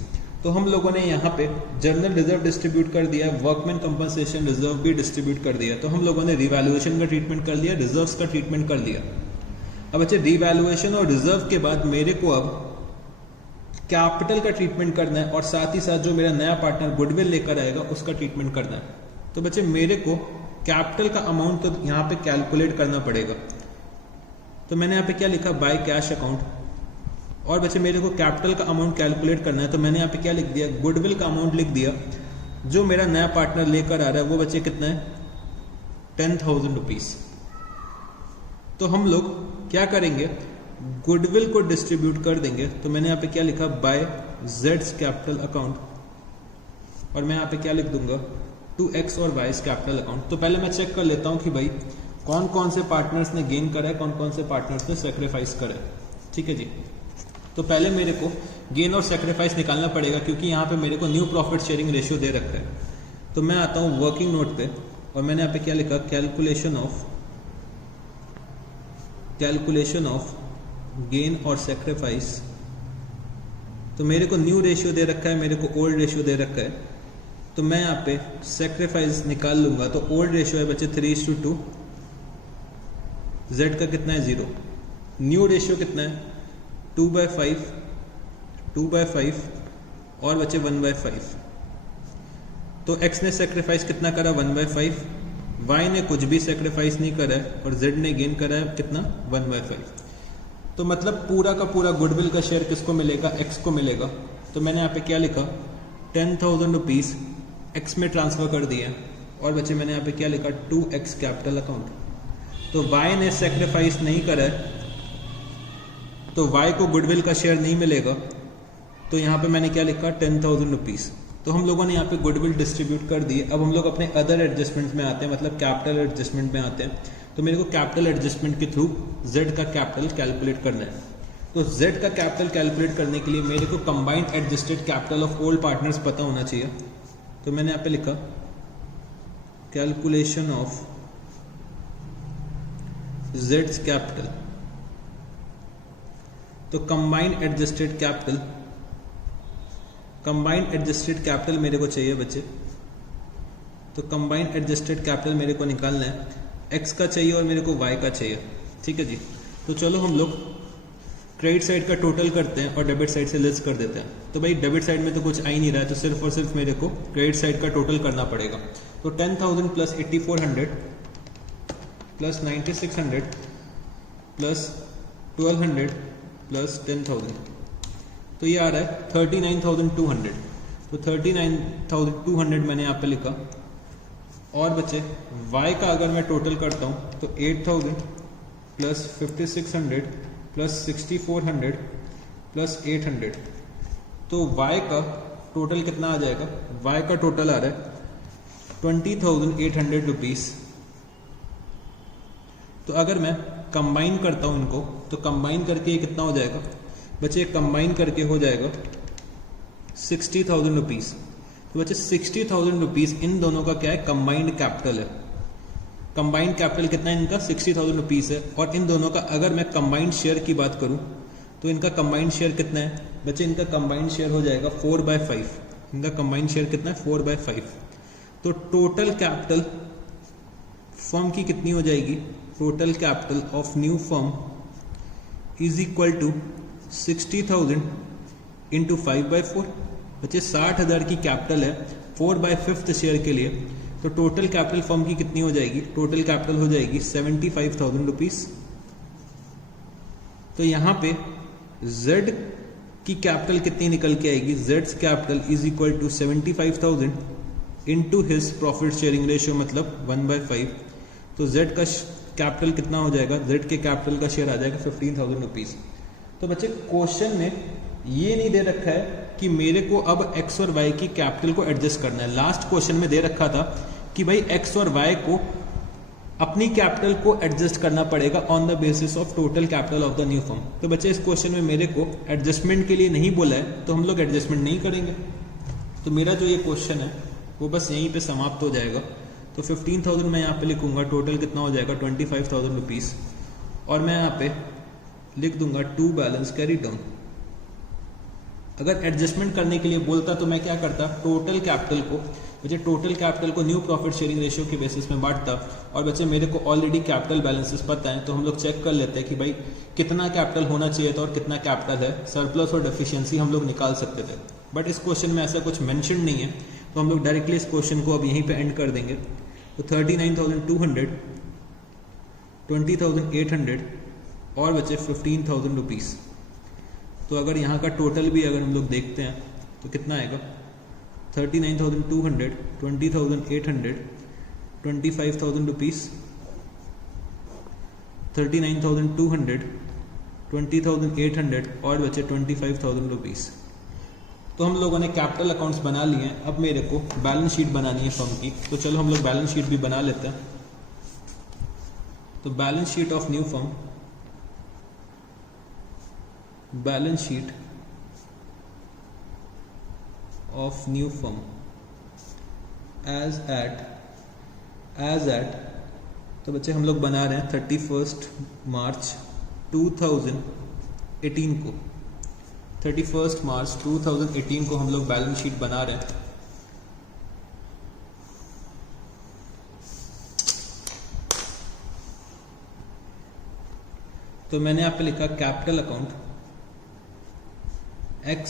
तो हम लोगों ने यहाँ पे जर्नल रिजर्व डिस्ट्रीब्यूट कर दिया, वर्कमैन कंपनसेशन रिजर्व भी डिस्ट्रीब्यूट कर दिया. तो हम लोगों ने रिवैल्यूएशन का ट्रीटमेंट कर लिया, रिजर्व्स का ट्रीटमेंट कर लिया. अब बच्चे डिवैल्यूएशन और रिजर्व के बाद मेरे को अब कैपिटल का ट्रीटमेंट करना है और साथ ही साथ जो मेरा नया पार्टनर गुडविल लेकर आएगा उसका ट्रीटमेंट करना है। तो बच्चे मेरे को कैपिटल का अमाउंट तो यहाँ पे कैलकुलेट करना पड़ेगा। तो मैंने यहाँ पे क्या लिखा, बाय कैश अकाउंट। और बच्चे मेरे को कैपिटल का अमाउंट कैलकुलेट करना है, तो मैंने यहाँ पे क्या लिख दिया, गुडविल का अमाउंट लिख दिया। जो मेरा नया पार्टनर लेकर आ रहा है वो बच्चे कितना है, 10,000 रुपीज। तो हम लोग क्या करेंगे, गुडविल को डिस्ट्रीब्यूट कर देंगे। तो मैंने यहाँ पे क्या लिखा, बाय जेड्स कैपिटल अकाउंट, और मैं यहाँ पे क्या लिख दूंगा, टू एक्स और वाइज कैपिटल अकाउंट। तो पहले मैं चेक कर लेता हूँ कि भाई कौन कौन से पार्टनर्स ने गेन करा है, कौन कौन से पार्टनर्स ने सेक्रीफाइस करा है। ठीक है जी। तो पहले मेरे को गेन और सेक्रीफाइस निकालना पड़ेगा, क्योंकि यहाँ पे मेरे को न्यू प्रॉफिट शेयरिंग रेशियो दे रखा है। तो मैं आता हूँ वर्किंग नोट पे, और मैंने यहाँ पे क्या लिखा, कैलकुलेशन ऑफ गेन और सेक्रीफाइस। तो मेरे को न्यू रेशियो दे रखा है, मेरे को ओल्ड रेशियो दे रखा है। तो मैं यहाँ पे सेक्रीफाइस निकाल लूंगा। तो ओल्ड रेशियो है बच्चे 3:2, जेड का कितना है 0, न्यू रेशियो कितना है 2/5 और बच्चे 1/5। तो x ने सेक्रीफाइस कितना करा, 1/5, y ने कुछ भी सेक्रीफाइस नहीं करा है और z ने गेन करा है कितना, 1/5। तो मतलब पूरा का पूरा गुडविल का शेयर किसको मिलेगा, x को मिलेगा। तो मैंने यहाँ पे क्या लिखा, 10,000 रुपीज x में ट्रांसफर कर दिए, और बच्चे मैंने यहाँ पे क्या लिखा, 2x कैपिटल अकाउंट। तो y ने सेक्रीफाइस नहीं करा है, तो y को गुडविल का शेयर नहीं मिलेगा। तो यहाँ पे मैंने क्या लिखा, 10,000 रुपीज। तो हम लोगों ने यहाँ पे गुडविल डिस्ट्रीब्यूट कर दिए। अब हम लोग अपने अदर एडजस्टमेंट में आते हैं, मतलब कैपिटल एडजस्टमेंट में आते हैं। तो मेरे को कैपिटल एडजस्टमेंट के थ्रू z का कैपिटल कैलकुलेट करना है। तो z का कैपिटल कैलकुलेट करने के लिए मेरे को combined adjusted capital of old partners पता होना चाहिए। तो मैंने यहाँ पे लिखा कैलकुलेशन ऑफ z's कैपिटल। तो कंबाइंड एडजस्टेड कैपिटल मेरे को चाहिए बच्चे। तो कंबाइंड एडजस्टेड कैपिटल मेरे को निकालना है, x का चाहिए और मेरे को y का चाहिए। ठीक है जी। तो चलो हम लोग क्रेडिट साइड का टोटल करते हैं और डेबिट साइड से लेस कर देते हैं। तो भाई डेबिट साइड में तो कुछ आ ही नहीं रहा है, तो सिर्फ और सिर्फ मेरे को क्रेडिट साइड का टोटल करना पड़ेगा। तो 10,000 प्लस 8,400 प्लस 9,600 प्लस 1,200 प्लस 10,000, तो ये आ रहा है 39,200। तो 39,200 मैंने यहाँ पे लिखा। और बच्चे y का अगर मैं टोटल करता हूँ तो 8,000 प्लस 5,600 प्लस 6,400 प्लस 800। तो y का टोटल कितना आ जाएगा, y का टोटल आ रहा है 20,800 रुपीज। तो अगर मैं कंबाइन करता हूँ इनको, तो कंबाइन करके ये कितना हो जाएगा बच्चे, कंबाइन करके हो जाएगा 60,000 रुपीज। तो बच्चे 60,000 रुपीज इन दोनों का क्या है, कंबाइंड कैपिटल है। कंबाइंड कैपिटल कितना है इनका, 60,000 रुपीज है। और इन दोनों का अगर मैं कंबाइंड शेयर की बात करूं तो इनका कंबाइंड शेयर कितना है बच्चे, इनका कंबाइंड शेयर हो जाएगा 4/5। इनका कंबाइंड शेयर कितना है, 4/5। तो टोटल कैपिटल फर्म की कितनी हो जाएगी, total capital of new firm is equal to 60,000 into 5/4। बच्चे 60,000 की कैपिटल है 4/5 शेयर के लिए। तो टोटल कैपिटल फर्म की कितनी हो जाएगी, टोटल कैपिटल हो जाएगी 75,000 रुपीज। तो यहाँ पे Z की कैपिटल कितनी निकल के आएगी, Z's capital is equal to 75,000 into his profit sharing ratio मतलब 1/5। तो Z का कैपिटल कितना हो जाएगा, Z के कैपिटल का शेयर आ जाएगा 15,000 रुपीज। तो बच्चे क्वेश्चन में ये नहीं दे रखा है कि मेरे को अब x और y की कैपिटल को एडजस्ट करना है। लास्ट क्वेश्चन में दे रखा था कि भाई x और y को अपनी कैपिटल को एडजस्ट करना पड़ेगा on the basis of total capital of the new firm. तो बच्चे इस क्वेश्चन में मेरे को एडजस्टमेंट के लिए नहीं बोला है, तो हम लोग एडजस्टमेंट नहीं करेंगे। तो मेरा जो ये क्वेश्चन है वो बस यहीं पे समाप्त हो जाएगा। तो 15,000 मैं यहाँ पे लिखूंगा, टोटल कितना हो जाएगा 25,000 रुपीज। और मैं यहाँ पे लिख दूंगा टू बैलेंस कैरी डाउन। अगर एडजस्टमेंट करने के लिए बोलता तो मैं क्या करता, टोटल कैपिटल को बच्चे टोटल कैपिटल को न्यू प्रॉफिट शेयरिंग रेशियो के बेसिस में बांटता, और बच्चे मेरे को ऑलरेडी कैपिटल बैलेंसेस पता है, तो हम लोग चेक कर लेते हैं कि भाई कितना कैपिटल होना चाहिए था और कितना कैपिटल है, सरप्लस और डेफिशिएंसी हम लोग निकाल सकते थे। बट इस क्वेश्चन में ऐसा कुछ मेंशन नहीं है, तो हम लोग डायरेक्टली इस क्वेश्चन को अब यहीं पे एंड कर देंगे। तो 39,200, 20,800 और बचे 15,000 रुपीज़। तो अगर यहाँ का टोटल भी अगर हम लोग देखते हैं तो कितना आएगा, 39,200, 20,800, 25,000 रुपीज़, 39,200, 20,800 और बचे 25,000 रुपीज़। तो हम लोगों ने कैपिटल अकाउंट्स बना लिए हैं। अब मेरे को बैलेंस शीट बनानी है फर्म की, तो चलो हम लोग बैलेंस शीट भी बना लेते हैं। तो balance sheet of new firm, balance sheet of new firm as at तो बच्चे हम लोग बना रहे हैं 31 मार्च 2018 को, 31 मार्च 2018 को हम लोग बैलेंस शीट बना रहे हैं। तो मैंने यहाँ पे लिखा कैपिटल अकाउंट X,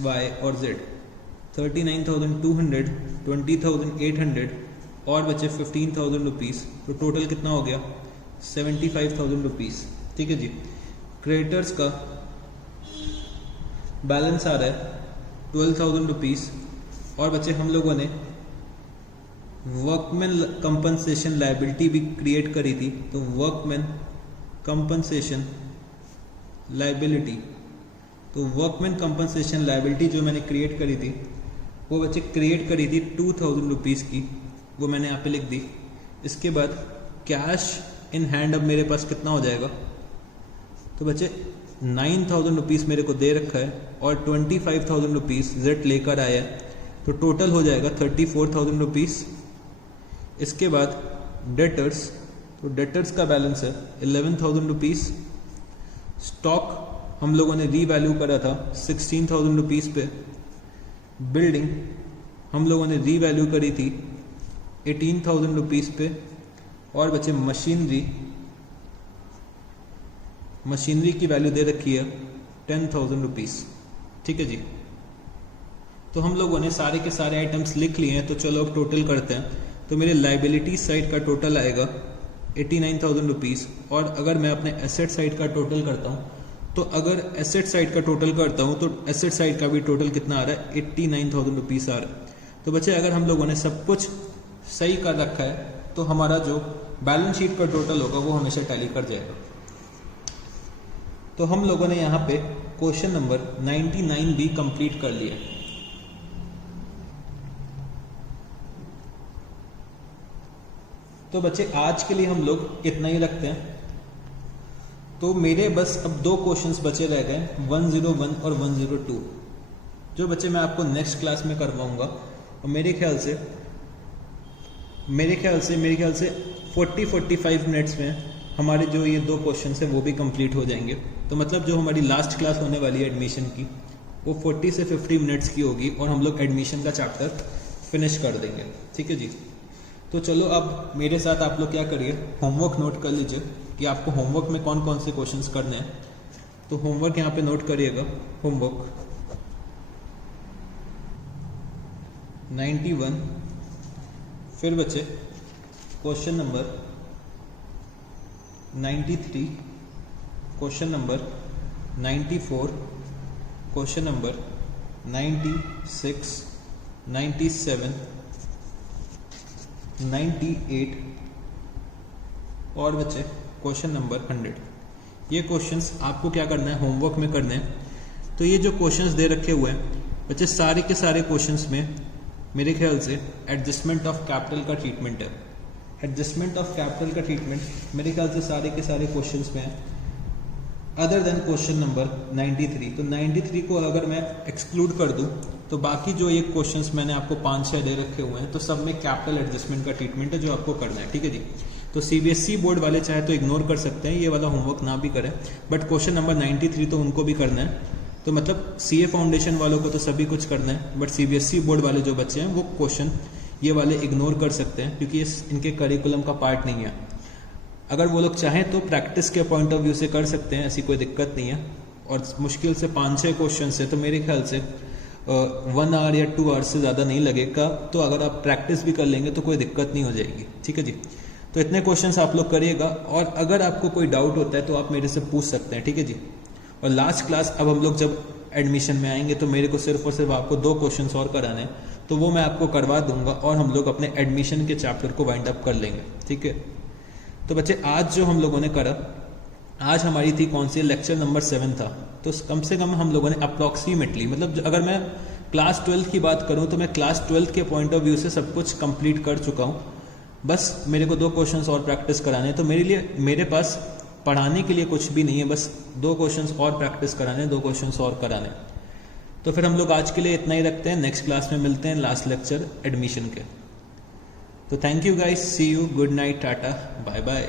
Y और Z, 39,200, 20,800 और बचे 15,000 रुपीज़। तो टोटल कितना हो गया, 75,000 रुपीज़। ठीक है जी। क्रेडिटर्स का बैलेंस आ रहा है 12,000 रुपीज़, और बचे हम लोगों ने वर्कमैन कंपनसेशन लायबिलिटी भी क्रिएट करी थी। तो वर्कमैन कंपनसेशन लायबिलिटी, तो वर्कमैन कंपनसेशन लायबिलिटी जो मैंने क्रिएट करी थी वो बच्चे क्रिएट करी थी 2,000 रुपीज़ की, वो मैंने यहाँ पे लिख दी। इसके बाद कैश इन हैंड अब मेरे पास कितना हो जाएगा, तो बच्चे 9,000 रुपीज़ मेरे को दे रखा है और 25,000 रुपीज़ जेट लेकर आया है, तो टोटल हो जाएगा 34,000 रुपीज़। इसके बाद डेटर्स, तो डेटर्स का बैलेंस है 11,000 रुपीज़। स्टॉक हम लोगों ने रीवैल्यू करा था 16,000 रुपीज़ पे। बिल्डिंग हम लोगों ने रीवैल्यू करी थी 18,000 रुपीज़ पे, और बचे मशीनरी की वैल्यू दे रखी है 10,000 रुपीज़। ठीक है जी। तो हम लोगों ने सारे के सारे आइटम्स लिख लिए हैं, तो चलो अब टोटल करते हैं। तो मेरे लाइबिलिटी साइड का टोटल आएगा 89,000 रुपीज़, और अगर मैं अपने एसेट साइड का टोटल करता हूँ, तो अगर एसेट साइड का टोटल करता हूँ तो एसेट साइड का भी टोटल कितना आ रहा है, 89,000 रुपीज़ आ रहा है। तो बच्चे अगर हम लोगों ने सब कुछ सही कर रखा है तो हमारा जो बैलेंस शीट का टोटल होगा वो हमेशा टैली कर जाएगा। तो हम लोगों ने यहाँ पे क्वेश्चन नंबर 99 भी कंप्लीट कर लिया। तो बच्चे आज के लिए हम लोग इतना ही रखते हैं। तो मेरे बस अब 2 क्वेश्चंस बचे रह गए, 101 और 102, जो बच्चे मैं आपको नेक्स्ट क्लास में करवाऊंगा। और मेरे ख्याल से 40-45 मिनट्स में हमारे जो ये 2 क्वेश्चंस हैं वो भी कंप्लीट हो जाएंगे। तो मतलब जो हमारी लास्ट क्लास होने वाली है एडमिशन की, वो 40 से 50 मिनट्स की होगी, और हम लोग एडमिशन का चैप्टर फिनिश कर देंगे। ठीक है जी। तो चलो अब मेरे साथ आप लोग क्या करिए, होमवर्क नोट कर लीजिए कि आपको होमवर्क में कौन कौन से क्वेश्चंस करने हैं। तो होमवर्क यहाँ पे नोट करिएगा, होमवर्क 91, फिर बचे question number 93, question number 94, question number 96, 97, 98 और बचे क्वेश्चन नंबर 100। ये क्वेश्चंस आपको क्या करना है, होमवर्क में करने हैं। तो ये जो क्वेश्चंस दे रखे हुए हैं बच्चे, सारे के सारे क्वेश्चंस में मेरे ख्याल से एडजस्टमेंट ऑफ कैपिटल का ट्रीटमेंट है। एडजस्टमेंट ऑफ कैपिटल का ट्रीटमेंट मेरे ख्याल से सारे के सारे क्वेश्चंस में है, अदर देन क्वेश्चन नंबर 93। तो 93 को अगर मैं एक्सक्लूड कर दूं तो बाकी जो ये क्वेश्चंस मैंने आपको 5-6 दे रखे हुए हैं, तो सब में कैपिटल एडजस्टमेंट का ट्रीटमेंट है जो आपको करना है। ठीक है जी। तो सीबीएसई बोर्ड वाले चाहे तो इग्नोर कर सकते हैं, ये वाला होमवर्क ना भी करें, बट क्वेश्चन नंबर 93 तो उनको भी करना है। तो मतलब सीए फाउंडेशन वालों को तो सभी कुछ करना है, बट सीबीएसई बोर्ड वाले जो बच्चे हैं वो क्वेश्चन ये वाले इग्नोर कर सकते हैं क्योंकि इनके करिकुलम का पार्ट नहीं है। अगर वो लोग चाहें तो प्रैक्टिस के पॉइंट ऑफ व्यू से कर सकते हैं, ऐसी कोई दिक्कत नहीं है। और मुश्किल से 5-6 क्वेश्चन है तो मेरे ख्याल से 1 आवर या 2 आवर से ज़्यादा नहीं लगेगा। तो अगर आप प्रैक्टिस भी कर लेंगे तो कोई दिक्कत नहीं हो जाएगी। ठीक है जी, तो इतने क्वेश्चंस आप लोग करिएगा और अगर आपको कोई डाउट होता है तो आप मेरे से पूछ सकते हैं। ठीक है जी, और लास्ट क्लास अब हम लोग जब एडमिशन में आएंगे तो मेरे को सिर्फ और सिर्फ आपको 2 क्वेश्चंस और कराने हैं, तो वो मैं आपको करवा दूंगा और हम लोग अपने एडमिशन के चैप्टर को वाइंड अप कर लेंगे। ठीक है, तो बच्चे आज जो हम लोगों ने करा, आज हमारी थी कौन सी, लेक्चर नंबर 7 था। तो कम से कम हम लोगों ने अप्रॉक्सीमेटली, मतलब अगर मैं क्लास 12 की बात करूं तो मैं क्लास 12 के पॉइंट ऑफ व्यू से सब कुछ कंप्लीट कर चुका हूं। बस मेरे को 2 क्वेश्चंस और प्रैक्टिस कराने हैं। तो मेरे पास पढ़ाने के लिए कुछ भी नहीं है, बस 2 क्वेश्चंस और प्रैक्टिस कराने, 2 क्वेश्चंस और कराने। तो फिर हम लोग आज के लिए इतना ही रखते हैं, नेक्स्ट क्लास में मिलते हैं लास्ट लेक्चर एडमिशन के। तो thank you guys, see you, good night, tata, bye bye.